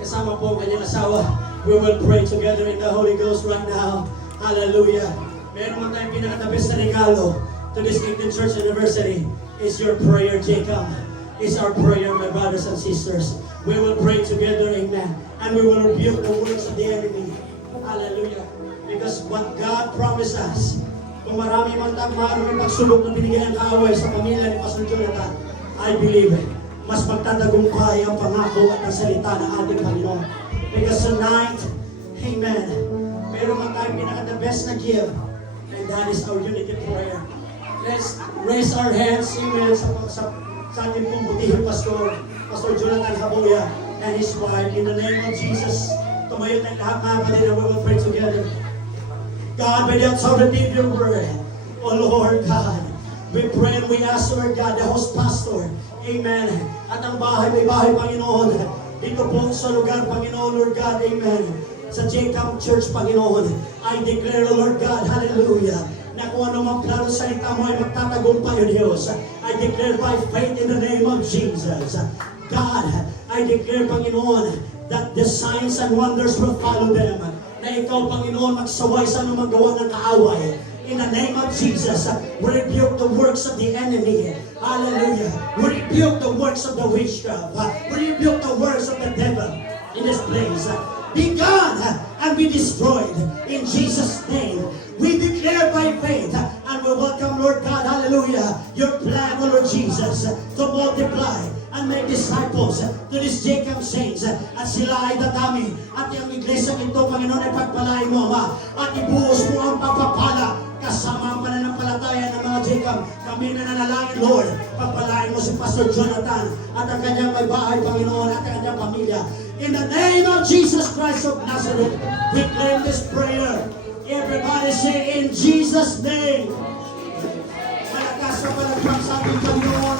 kasama po ang kanyang asawa, we will pray together in the Holy Ghost right now. Hallelujah. Meron man tayong pinaka-the-best na regalo to this 18th church anniversary is your prayer, Jacob. Is our prayer, my brothers and sisters. We will pray together, amen. And we will rebuke the works of the enemy. Hallelujah. Because what God promised us, kung marami man marami pagsubok na binigyan ng kaaway sa pamilya ni Pastor Jonathan, I believe mas magtatagumpay ang pangako at ang salita ng ating Panginoon. Because tonight, amen, meron man tayong pinaka-the best na gift, and that is our unity prayer. Let's raise our hands, amen, sa ating pong butihing pastor, Pastor Jonathan Haboya, and his wife, in the name of Jesus. Tumayo tayong lahat mga kapatid, and we will pray together. God, by the authority of your word, O Lord God, we pray and we ask, Lord God, the host pastor, amen, at ang bahay, may bahay, Panginoon, dito po sa lugar, Panginoon, Lord God, amen. Sa Jacob Church, Panginoon, I declare, Lord God, hallelujah, na kung ano mang plano salita mo ay magtatagumpay, O Diyos. I declare by faith in the name of Jesus. God, I declare, Panginoon, that the signs and wonders will follow them. Na ikaw, Panginoon, magsaway sa anumang gawa ng kaaway. In the name of Jesus, we rebuke the works of the enemy. Hallelujah. We rebuke the works of the witchcraft. We rebuke the works of the devil in this place. Be gone and be destroyed in Jesus' name. We declare by faith and we welcome, Lord God, hallelujah, your plan, O Lord Jesus, to multiply and make disciples to this Jacob saints. At sila ay dadami. At yung iglesia ito, Panginoon, ay pagpalain mo, Ama. At ibuhos mo ang pagpapala kasama ang pananampalataya ng mga Jacob. Kami na nanalangin, Lord, pagpalain mo si Pastor Jonathan at ang kanyang may bahay, Panginoon, at ang kanyang pamilya. In the name of Jesus Christ of Nazareth, we claim this prayer. Everybody say, in Jesus' name. Malakas sa palagpang sa ating Panginoon.